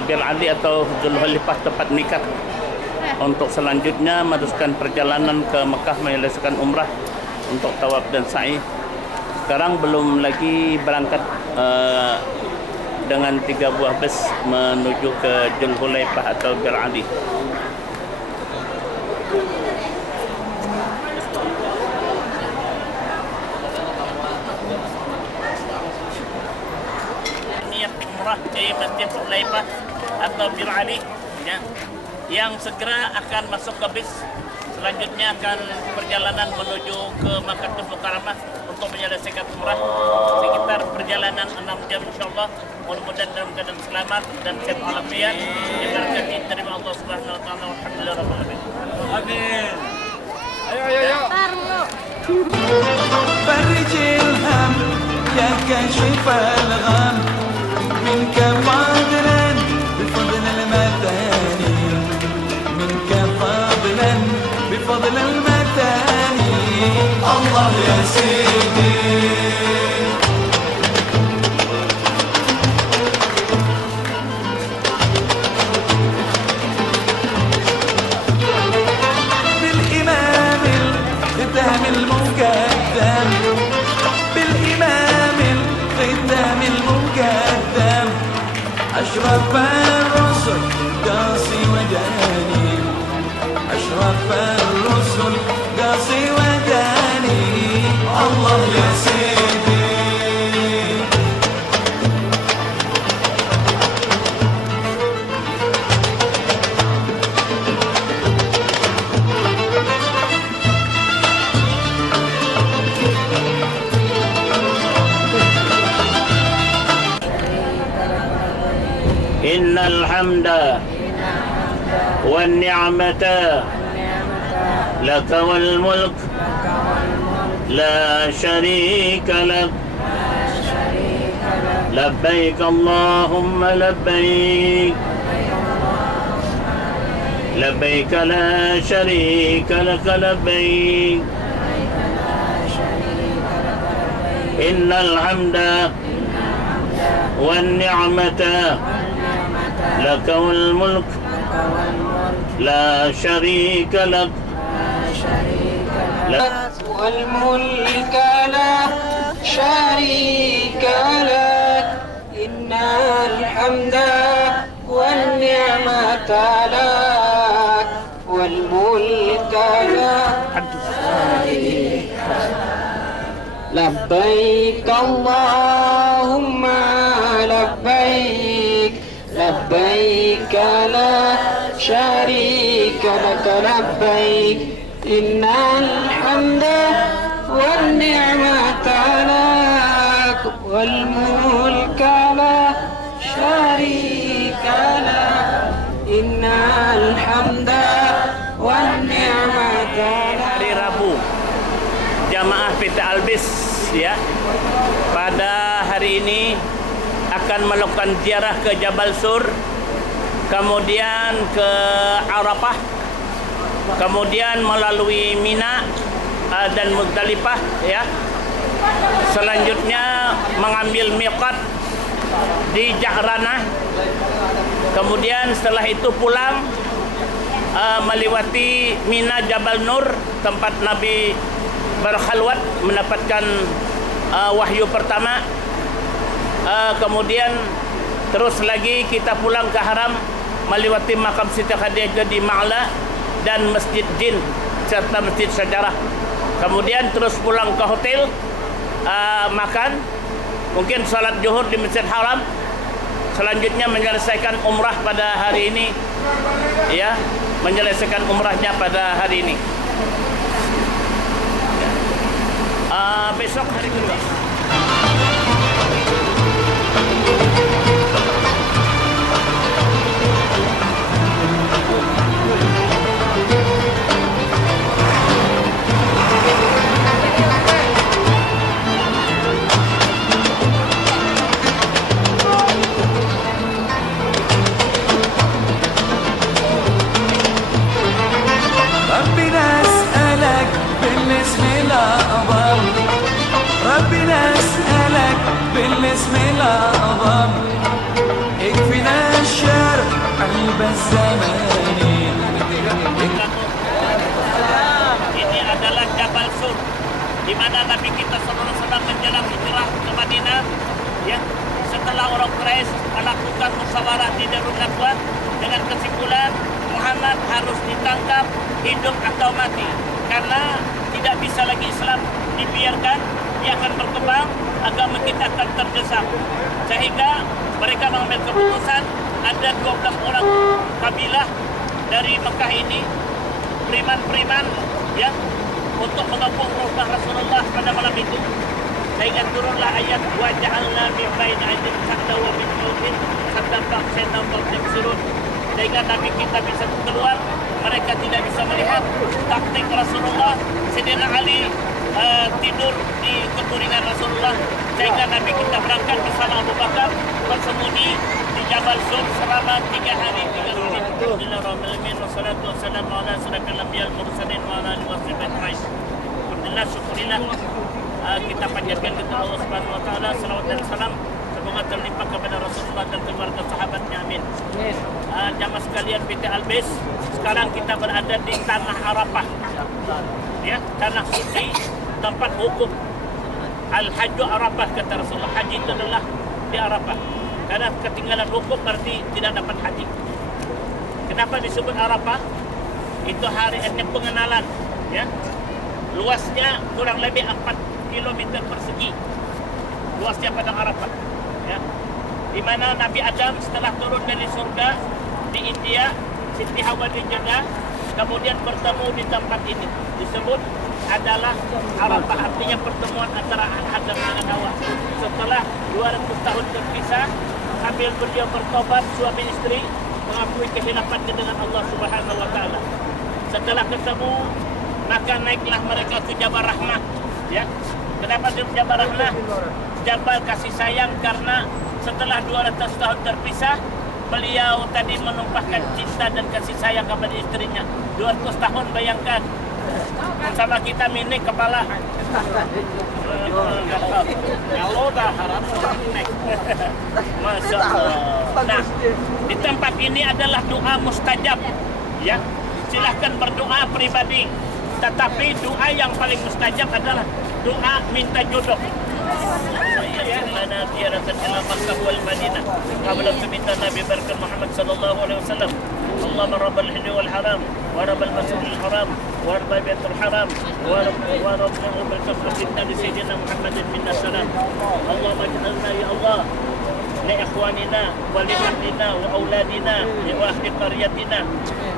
Bir Ali atau Dzulhuwaifah tempat nikah, untuk selanjutnya meneruskan perjalanan ke Mekah menyelesaikan umrah untuk tawaf dan sa'i. Sekarang belum lagi berangkat dengan 3 buah bus menuju ke Dzulhuwaifah atau Bir Ali. Niat umrah ke Masjid Dzulhuwaifah atau Bir Ali, ya, yang segera akan masuk ke bis. Selanjutnya akan perjalanan menuju ke Makkahul Mukarramah untuk menyelesaikan umrah, sekitar perjalanan 6 jam insyaallah. Mudah-mudahan dalam keadaan selamat dan sehat walafiat, diberkati terima Allah Subhanahu wa taala. Alhamdulillah rabbil alamin. Amin. Ayo. فرج الهم يا كاشف الغم منك فضلا بفضل المثاني منك فضلا بفضل المثاني الله يا سيدي بالإمام الختام المقدم بالإمام الختام المقدم أشرف الرسل قاسي وجاني أشرف الرسل قاسي وجاني الله يا سيدي إن الحمد والنعمة لك والملك لا شريك لك لبيك اللهم لبيك لبيك لا شريك لك لبيك إن الحمد والنعمة لك والملك لا شريك لك والملك لا شريك لك إن الحمد والنعمة لك والملك لا شريك لك لبيك اللهم لبيك لبيك لا شريك لك لبيك إن الحمد والنعمة لك والملك لا شريك لك إن الحمد والنعمة لك. Hari Rabu, jamaah Fitra Albis, ya, pada hari ini akan melakukan ziarah ke Jabal Sur, kemudian ke Arafah, kemudian melalui Mina dan Muzdalifah, ya. Selanjutnya mengambil miqat di Ja'ranah. Kemudian setelah itu pulang melewati Mina Jabal Nur, tempat Nabi berkhalwat mendapatkan wahyu pertama. Kemudian terus lagi kita pulang ke Haram melewati makam Siti Khadijah di Ma'la dan Masjid Jin serta Masjid Syajarah. Kemudian terus pulang ke hotel makan, mungkin salat zuhur di Masjid Haram, selanjutnya menyelesaikan umrah pada hari ini, ya, menyelesaikan umrahnya pada hari ini. Besok hari kedua. ربنا اسألك بالاسم الأعظم ربنا اسألك بالاسم الأعظم اكفنا الشر قلب الزمان. Ini adalah Jabal Sur, di mana Nabi kita SAW menjelang hijrah ke Madinah, ya, setelah orang Quraisy melakukan musyawarah di Darun Nadwa dengan kesimpulan Muhammad harus ditangkap hidup atau mati, karena tidak bisa lagi Islam dibiarkan, dia akan berkembang, agama kita akan terdesak. Sehingga mereka mengambil keputusan, ada 12 orang kabilah dari Mekah ini, preman-preman, ya, untuk mengepung rumah Rasulullah pada malam itu. Sehingga turunlah ayat wa ja'alna min baini aydihim sadda wa min khalfihim saddan fa'aghshaynahum fahum yubsirun. Sehingga Nabi kita bisa keluar, mereka tidak bisa melihat. Taktik Rasulullah, Sayyidina Ali tidur di keturingan Rasulullah, sehingga Nabi kita berangkat bersama Abu Bakar bersembunyi di Jabal Sur selama 3 hari 3 malam. Alhamdulillahirrahmanirrahim. Wassalatu wassalamu ala asyrafil anbiya'il mursalin wa ala alihi washabihi ajma'in. Alhamdulillah, syukurillah, kita panjatkan kepada Allah Subhanahu wa taala salawat dan salam semoga terlimpah kepada Rasulullah dan keluarga sahabatnya, amin. Jamaah sekalian PT Albis, sekarang kita berada di tanah Arafah, ya, tanah suci, tempat wukuf. Al-Hajju Arafah, kata Rasulullah, haji itu adalah di Arafah, karena ketinggalan wukuf berarti tidak dapat haji. Kenapa disebut Arafah? Itu hari pengenalan, ya. Luasnya kurang lebih 4 km persegi, luasnya padang Arafah, ya, di mana Nabi Adam setelah turun dari surga di India, Siti Hawa di Jeddah, kemudian bertemu di tempat ini, disebut adalah Arafah, artinya pertemuan antara Adam dengan Hawa. Setelah 200 tahun terpisah, sambil beliau bertobat suami istri, mengakui kehilafannya dengan Allah Subhanahu wa taala. Setelah ketemu, maka naiklah mereka ke Jabal Rahmah, ya. Kenapa disebut Jabal Rahmah? Jabal kasih sayang, karena setelah 200 tahun terpisah, beliau tadi menumpahkan cinta dan kasih sayang kepada istrinya. 200 tahun, bayangkan. Sama kita minik kepala. Kalau dah harap Masya Allah. Nah, di tempat ini adalah doa mustajab, ya. Silahkan berdoa pribadi, tetapi doa yang paling mustajab adalah doa minta jodoh. Lana ziyaratan ila Makkah wal Madinah qabla sabita Nabi Barkan Muhammad sallallahu alaihi wasallam. Allahumma rabbal hilli wal haram wa rabbal masjidil haram wa rabbal baitul haram wa rabbal kafratin nabi sayyidina Muhammadin minna salam. Allahumma ij'alna ya Allah لإخواننا ولأهلنا وأولادنا وأهل قريتنا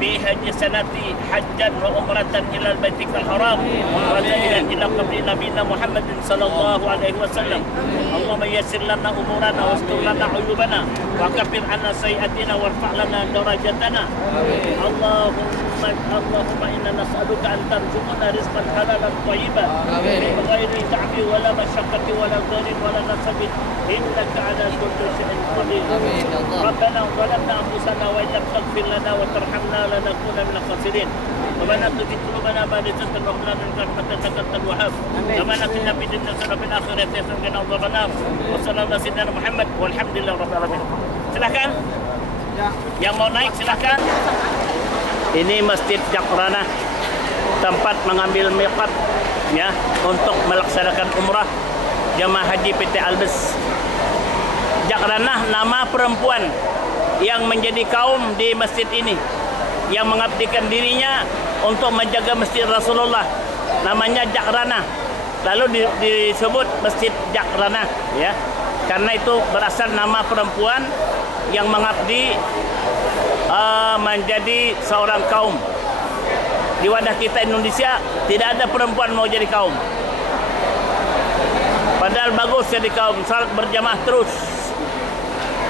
بهج سنة حجا وعمرة إلى البيت الحرام وزيارة إلى قبر نبينا محمد صلى الله عليه وسلم. اللهم يسر لنا أمورنا واستر لنا عيوبنا وكفر عنا سيئاتنا وارفع لنا درجاتنا. اللهم إنا نسألك أن ترزقنا رزقا حلالا طيبا من غير تعب ولا مشقة ولا ضر ولا نصب إنك على كل شيء قدير. ربنا ظلمنا أنفسنا وإن لم تغفر لنا وترحمنا لنكون من الخاسرين. ربنا تزغ قلوبنا بعد إذ هديتنا وهب لنا من لدنك رحمة إنك أنت الوهاب. ربنا آتنا في الدنيا حسنة وفي الآخرة حسنة وقنا عذاب النار. وصلى الله على سيدنا محمد والحمد لله رب العالمين. Silakan. Yang mau naik silakan. Ini Masjid Jaqranah, tempat mengambil miqat, ya, untuk melaksanakan umrah jamaah haji PT Albis. Jaqranah nama perempuan yang menjadi kaum di masjid ini, yang mengabdikan dirinya untuk menjaga masjid Rasulullah. Namanya Jaqranah. lalu disebut Masjid Jakrana, ya. Karena itu berasal nama perempuan yang mengabdi menjadi seorang kaum. Di wadah kita Indonesia tidak ada perempuan mau jadi kaum. Padahal bagus jadi kaum, salat berjamaah terus.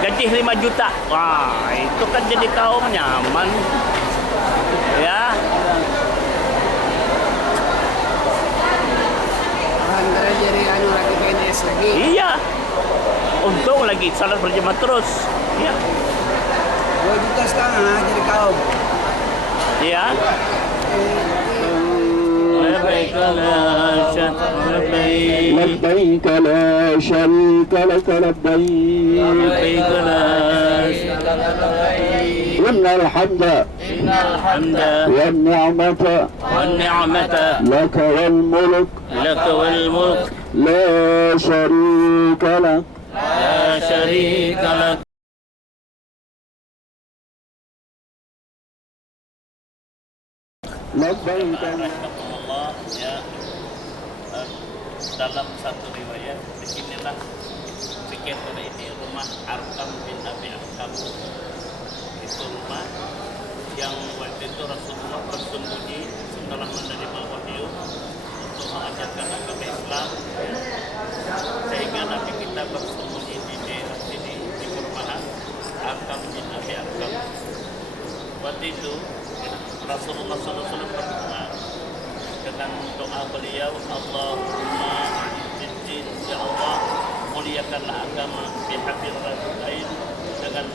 Gaji 5 juta. Wah, itu kan jadi kaum nyaman. Ya. Antara jadi anu lagi PNS lagi. Iya. Untung lagi salat berjamaah terus. Ya. 2,5 juta jadi kaum. Ya. لبيك لا لبيك لا شريك لك لبيك لا إن الحمد والنعمة لك والملك لا شريك لك لبيك Allah, ya. Dalam satu riwayat, disinilah sekitar ini rumah Arkam bin Abi Arkam. Itu rumah yang waktu itu Rasulullah bersembunyi setelah menerima wahyu untuk mengajarkan agama Islam, sehingga Nabi kita bersembunyi di daerah sini di perumahan Arkam bin Abi Arkam. Waktu itu Rasulullah SAW berdoa dengan doa beliau, Allahumma a'izziddin, ya Allah muliakanlah agama bihabil rajulain, dengan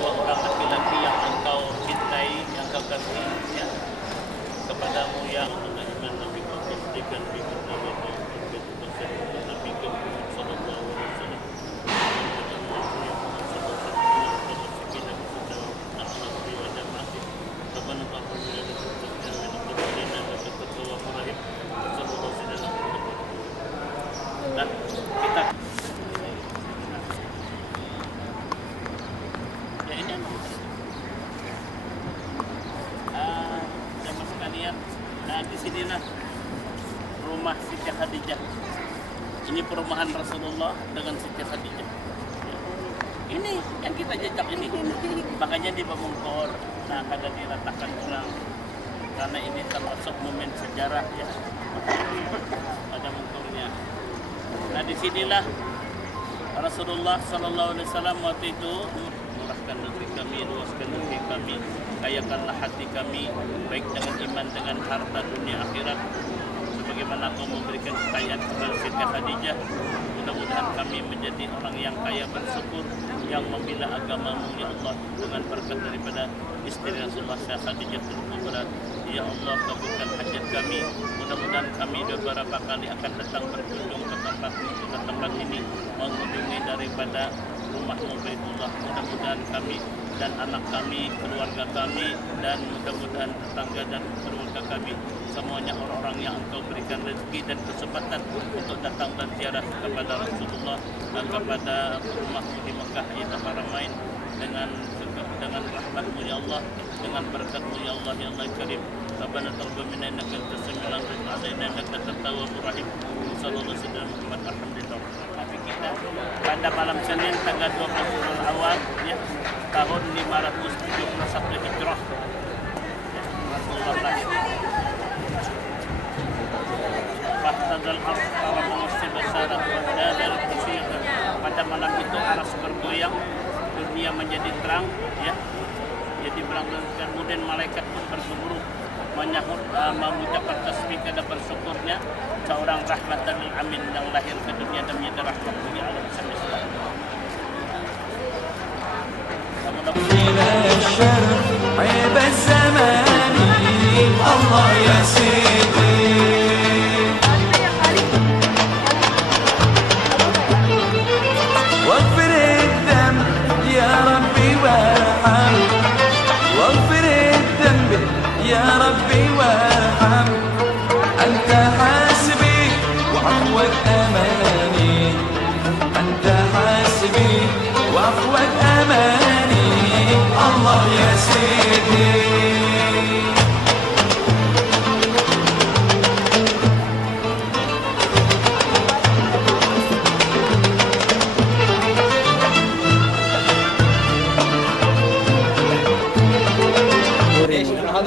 dua orang laki-laki yang engkau cintai, yang engkau kasih, ya, kepadamu ya Allah, iman Nabi kau berikan bikun Nabi kau berikan Nabi kau sallallahu alaihi wasallam. Dan kita ya ini jamaah sekalian, di sinilah rumah Siti Khadijah. Ini perumahan Rasulullah dengan Siti Khadijah. Ini yang kita jejak ini, makanya di Pemungkur, nah kadang diratakan ulang karena ini termasuk momen sejarah, ya, pada Mungkurnya. Nah disinilah Rasulullah Sallallahu Alaihi Wasallam waktu itu murahkan negeri kami, luaskan negeri kami, kayakanlah hati kami, baik dengan iman dengan harta dunia akhirat, sebagaimana kau memberikan kekayaan kepada Siti Khadijah. Mudah-mudahan kami menjadi orang yang kaya bersyukur, yang membela agamamu ya Allah, dengan berkat daripada istri Rasulullah Khadijah Kubra. Ya Allah, kabulkan hajat kami. Mudah-mudahan kami beberapa kali akan datang berkunjung ke tempat ini, mengunjungi daripada rumahmu Baitullah. Mudah-mudahan kami dan anak kami, keluarga kami, dan mudah-mudahan tetangga dan keluarga kami semuanya orang-orang yang engkau berikan rezeki dan kesempatan untuk datang dan ziarah kepada Rasulullah dan kepada rumahmu di Mekah, yaitu Haramain, dengan rahmatmu ya Allah, dengan berkatmu ya Allah ya Allah karim. Rabbana taqabbal minna innaka antas samiul alim wa atina innaka antat tawwabur rahim. Sallallahu alaihi wasallam Muhammad alhamdulillah. Nabi kita pada malam Senin tanggal 20 Awal, ya, tahun 571 Hijrah, ya, Rasulullah lahir. Fahtadal ardh wa mawassil basarat wa dadal kusir. Pada malam itu aras bergoyang, dunia menjadi terang, ya, jadi berangkat, kemudian malaikat pun bergemuruh menyahut, mengucapkan tasbih dan bersyukurnya seorang rahmatan lil alamin yang lahir ke dunia dan menjadi rahmat bagi alam semesta. عيب الزمان الله يا سيدي واغفر الذنب يا ربي وارحم واغفر الذنب يا ربي وارحم أنت حاسبي وعفوك أماني أنت حاسبي وعفوك أماني الله يا سيدي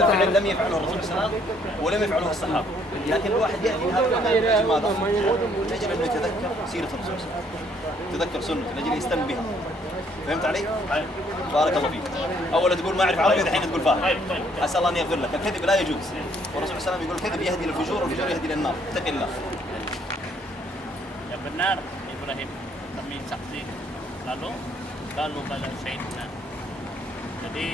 هذا الفعل لم يفعله الرسول صلى الله عليه وسلم ولم يفعله الصحابة، لكن الواحد يأتي لهذا المكان لماذا؟ من أجل أنه يتذكر سيرة الرسول صلى الله عليه وسلم، يتذكر سنة، من أجل يستن بها. فهمت علي؟ بارك الله فيك. أول تقول ما أعرف عربي الحين تقول فاهم. أسأل الله أن يغفر لك، الكذب لا يجوز. والرسول صلى الله عليه وسلم يقول الكذب يهدي للفجور والفجور يهدي للنار، اتق الله. Ya benar Ibrahim, kami saksi lalu pada Sayyidina. Jadi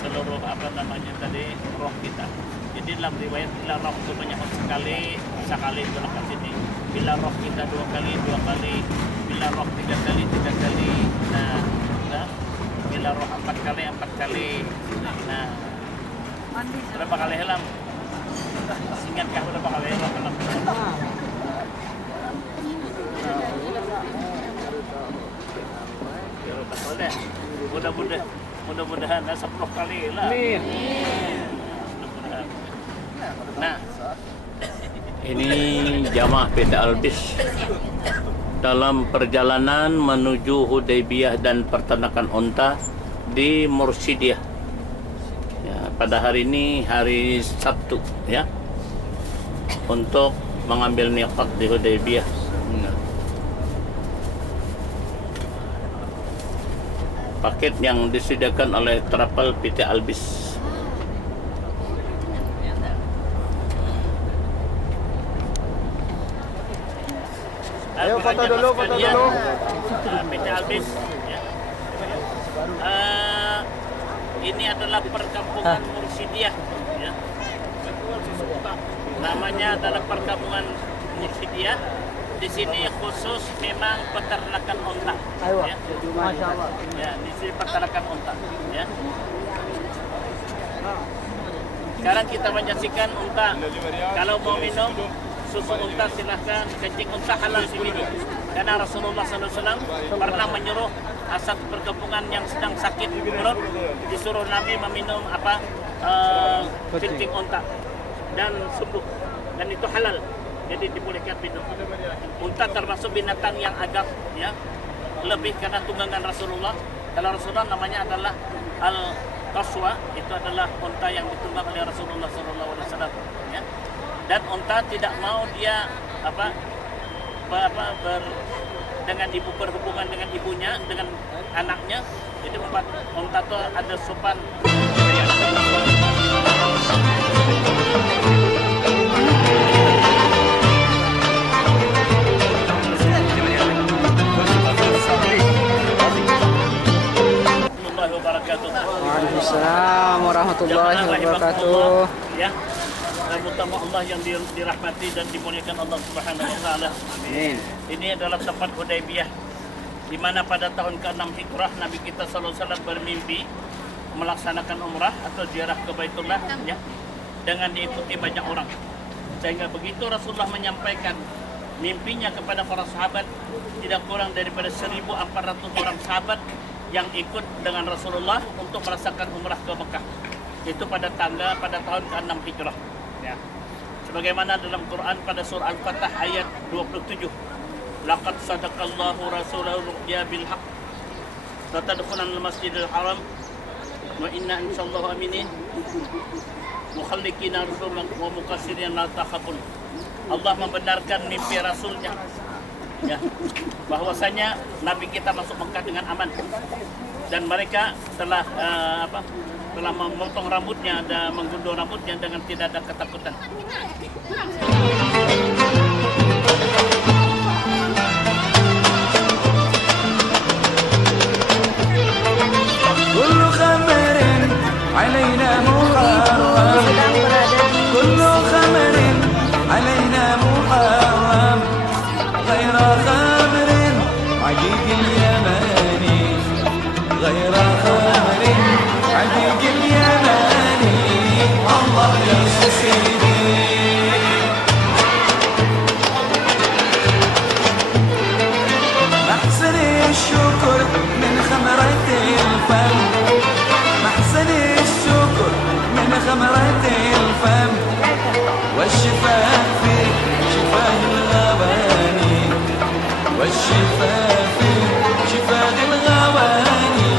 seluruh apa namanya tadi roh kita. Jadi dalam riwayat bila roh itu menyahut sekali itu lepas ini. Bila roh kita 2 kali, bila roh 3 kali. Nah, bila roh 4 kali. Nah, berapa kali helam? Ingatkah berapa kali helam? Mudah-mudahan 10 kali lah. Amin. Nah, ini jamaah PT Albis dalam perjalanan menuju Hudaybiyah dan pertanakan unta di Mursidiyah. Ya, pada hari ini hari Sabtu ya. Untuk mengambil niqab di Hudaybiyah. Paket yang disediakan oleh travel PT Albis. Ayo foto dulu. PT Albis. Ya. Ini adalah perkampungan Mursidiyah. Ya. Namanya adalah perkampungan Mursidiyah. Di sini khusus memang peternakan unta. Ya. Ya, di sini peternakan unta. Ya. Sekarang kita menyaksikan unta. Kalau mau minum susu unta silahkan, kencing unta halal diminum. Karena Rasulullah SAW pernah menyuruh satu perkampungan yang sedang sakit perut disuruh Nabi meminum kencing unta dan sembuh, dan itu halal. Jadi dibolehkan minum. Unta termasuk binatang yang agak ya lebih karena tunggangan Rasulullah. Kalau Rasulullah namanya adalah Al-Qaswa, itu adalah unta yang ditunggang oleh Rasulullah SAW. Ya. Dan unta tidak mau dia dengan ibu berhubungan dengan ibunya, dengan anaknya. Jadi membuat unta itu ada sopan. Waalaikumsalam warahmatullahi wabarakatuh. Ya, terutama Allah yang dirahmati dan dimuliakan Allah Subhanahu wa taala. Amin. Ini adalah tempat Hudaybiyah, di mana pada tahun ke-6 Hijrah Nabi kita sallallahu alaihi wasallam bermimpi melaksanakan umrah atau ziarah ke Baitullah ya, dengan diikuti banyak orang. Sehingga begitu Rasulullah menyampaikan mimpinya kepada para sahabat, tidak kurang daripada 1.400 orang sahabat yang ikut dengan Rasulullah untuk merasakan umrah ke Mekah. Itu pada tahun ke-6 Hijrah. Ya. Sebagaimana dalam Quran pada surah Al-Fatah ayat 27. Laqad sadaqallahu rasulahu ru'ya bil haqq. Tatadkhulul masjidil haram wa inna insyaallah aminin. Mukhallikina rusulan wa muqassirin la takhafun. Allah membenarkan mimpi Rasulnya. Ya, bahwasanya Nabi kita masuk Mekah dengan aman, dan mereka telah telah memotong rambutnya dan menggundur rambutnya dengan tidak ada ketakutan. كل خمر علينا محرم كل خمر علينا محرم غير خمر عقيق اليماني غير خمر عقيق اليماني الله يا سيدي محسن الشكر من خمرة الفم محسن الشكر من خمرة الفم والشفاء في شفاء الغواني والشفاء في شفاء الغواني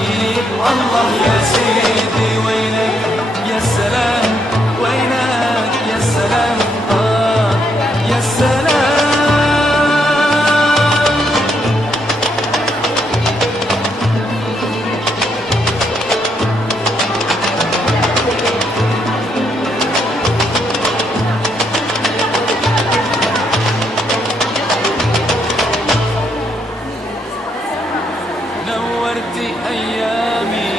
أيامي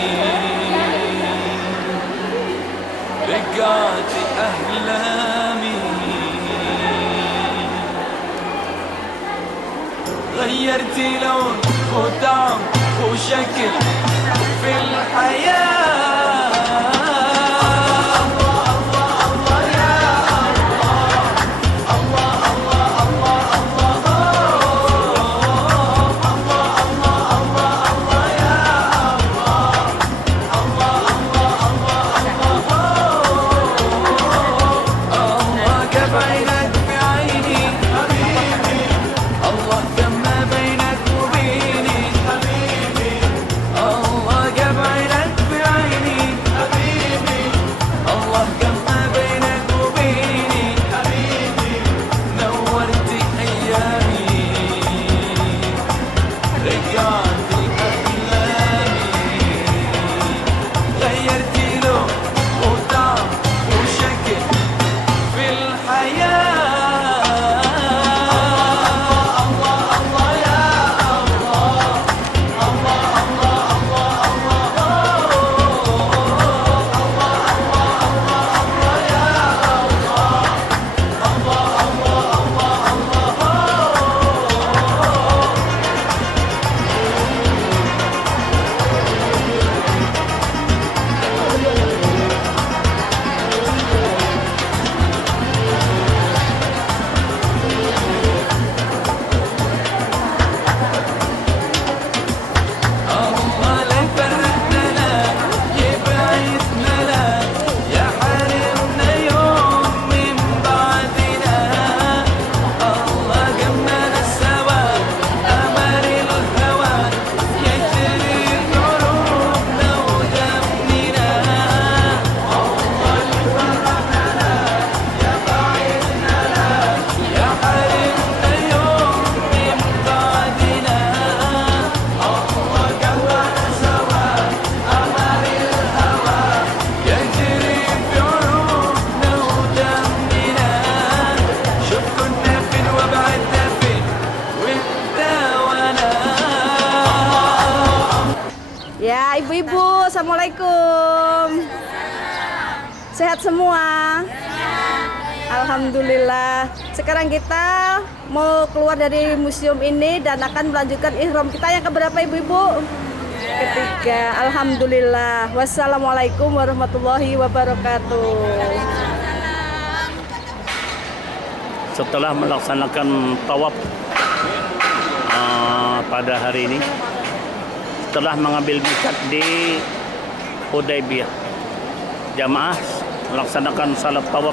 رجعت أحلامي غيرت لون وطعم وشكل في الحياة Ya, ibu-ibu, assalamualaikum. Sehat semua? Alhamdulillah. Sekarang kita mau keluar dari museum ini dan akan melanjutkan ihram kita yang keberapa, ibu-ibu? Ketiga. Alhamdulillah. Wassalamualaikum warahmatullahi wabarakatuh. Setelah melaksanakan tawaf pada hari ini, setelah mengambil miqat di Hudaybiyah, jamaah melaksanakan salat tawaf.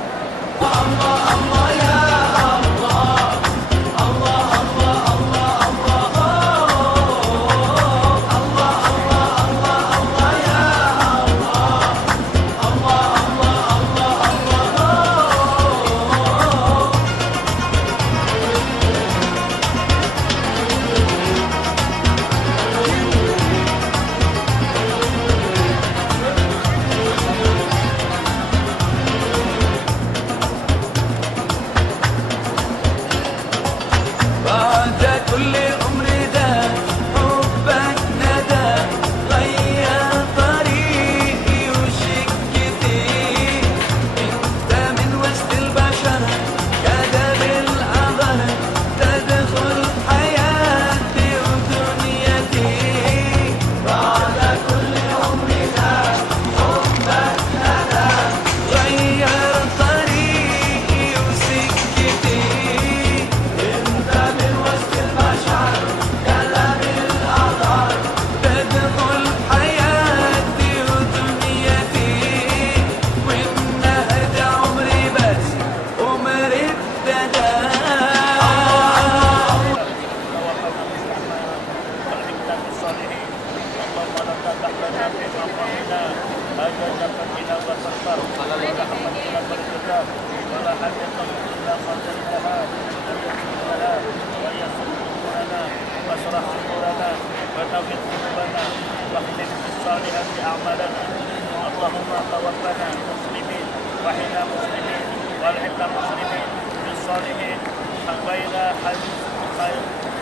اللهم توفنا مسلمين وحنا مسلمين والحقنا مسلمين بالصالحين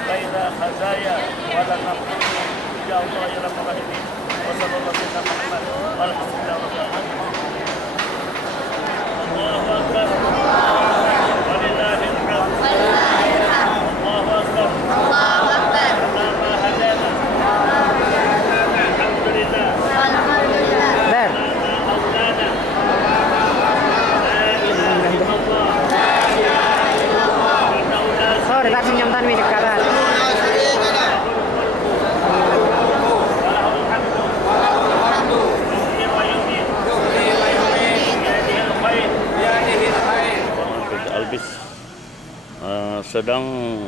غير خزايا ولا نقول يا الله يا رب العالمين sedang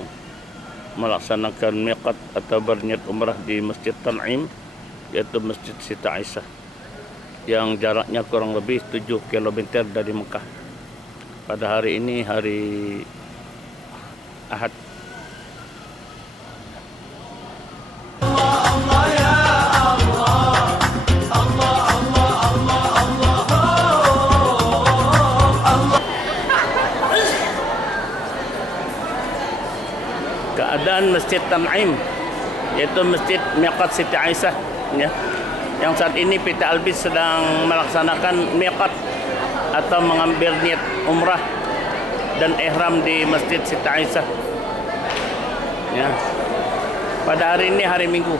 melaksanakan miqat atau berniat umrah di Masjid Tan'im, yaitu Masjid Siti Aisyah, yang jaraknya kurang lebih 7 km dari Mekah. Pada hari ini hari Ahad. Keadaan Masjid Tan'im, yaitu Masjid Miqat Siti Aisyah, ya, yang saat ini PT Albis sedang melaksanakan miqat atau mengambil niat umrah dan ihram di Masjid Siti Aisyah, ya, pada hari ini hari Minggu.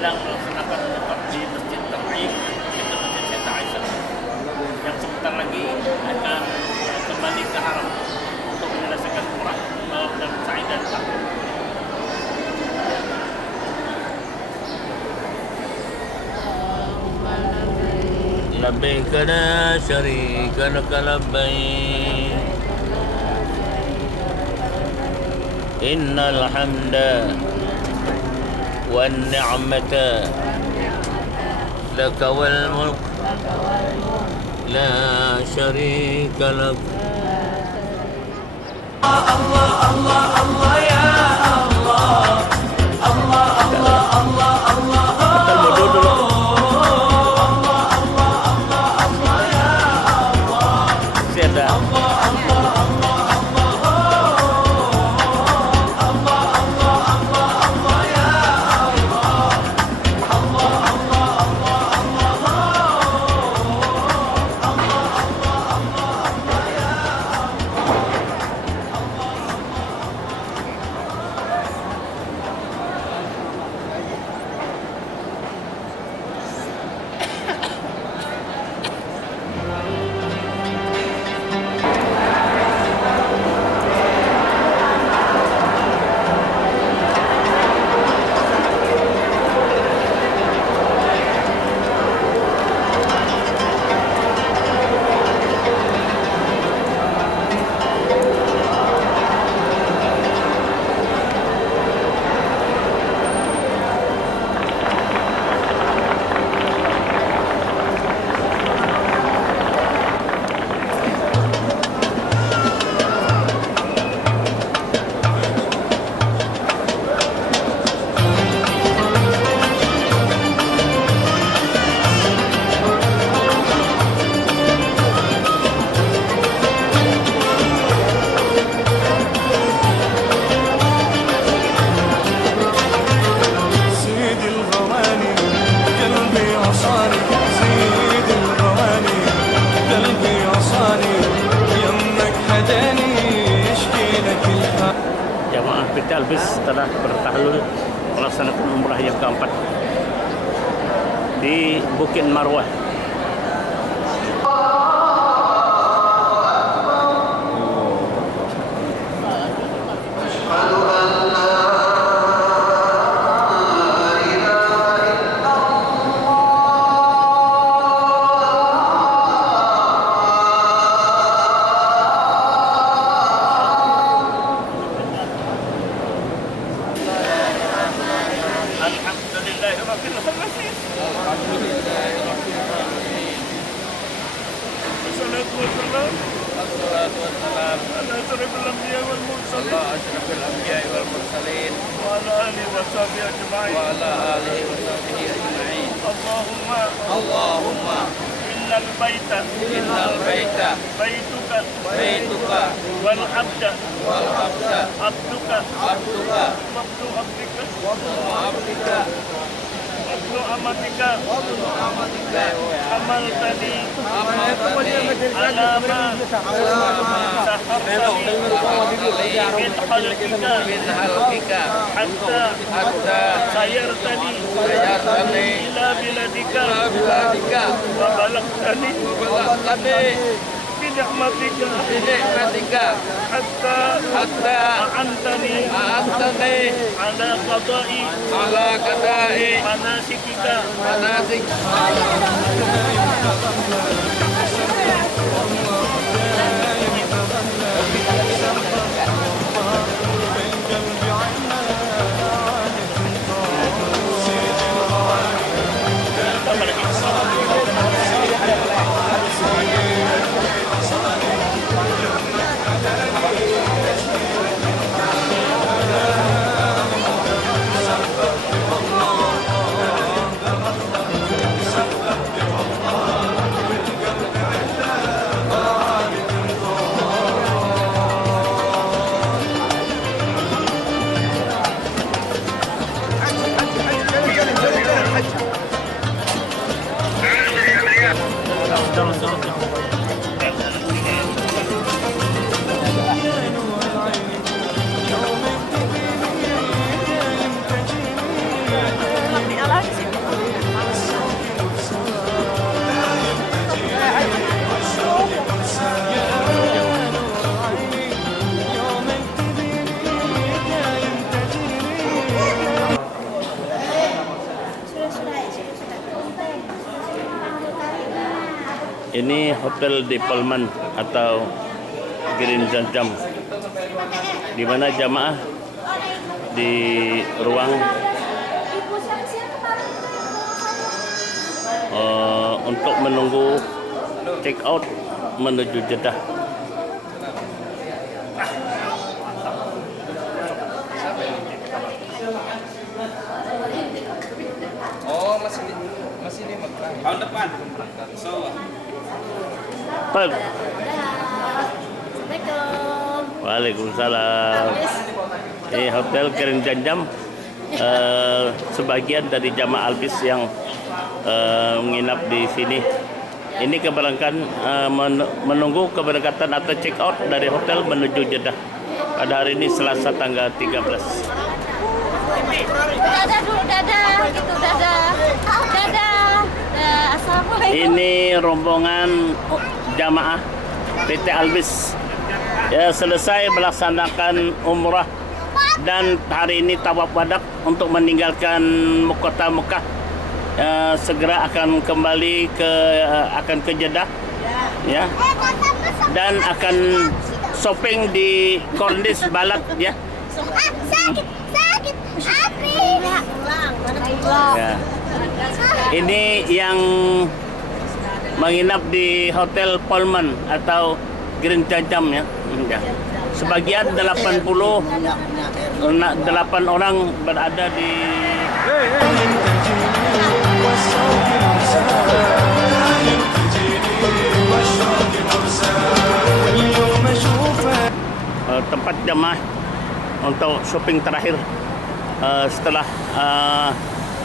Sedang melaksanakan miqat di Masjid Tan'im, yaitu Masjid Siti Aisyah, yang sebentar lagi akan kembali ke haram untuk menyelesaikan umrah dan sa'i dan tahallul. لبيك لا شريك لك لبيك إن الحمد والنعمة لك والملك لا شريك لك. الله الله الله يا الله الله الله الله الله. Jamaah PT Albis telah bertahlul melaksanakan umrah yang keempat di Bukit Marwah. اللهم إن البيت بيتك والعبد عبدك وابن عبدك وابن أمتك حملتني على ما سحرتني من خلقك حتى سيرتني إلى بلادك وبلغتني نعمتك حتى أعنتني على قضاء مناسكك. Ini hotel di Palman atau Green Jam-Jam, di mana jamaah di ruang untuk menunggu check out menuju Jeddah. Oh, masih di Mekah. Tahun depan. Insyaallah. Pak. Waalaikumsalam. Ini hotel Green Jam-Jam, sebagian dari jamaah Albis yang menginap di sini. Ini keberangkatan menunggu keberangkatan atau check out dari hotel menuju Jeddah pada hari ini Selasa tanggal 13. Dadah dulu, dadah, gitu, dadah. Assalamualaikum. Ini rombongan jamaah PT Albis ya, selesai melaksanakan umrah dan hari ini tawaf wadah untuk meninggalkan kota Mekah. Segera akan kembali ke Jeddah ya, dan akan shopping di Kornis Balad ya. Ya. Ini yang menginap di Hotel Palman atau Green Jam-Jam ya. Sebagian 8 orang berada di tempat jamaah untuk shopping terakhir setelah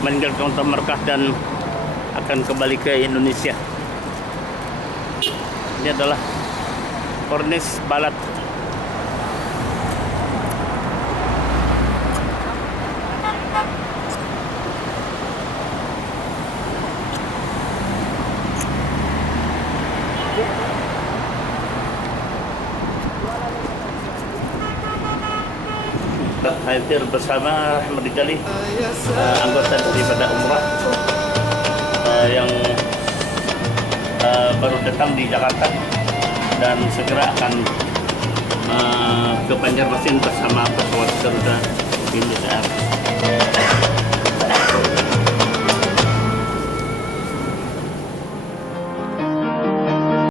meninggalkan kota Mekah dan akan kembali ke Indonesia. Ini adalah Kornis Balad. Hadir bersama Ahmad Rijali, anggota daripada umrah yang baru datang di Jakarta dan segera akan ke Banjarmasin bersama pesawat Garuda Indonesia.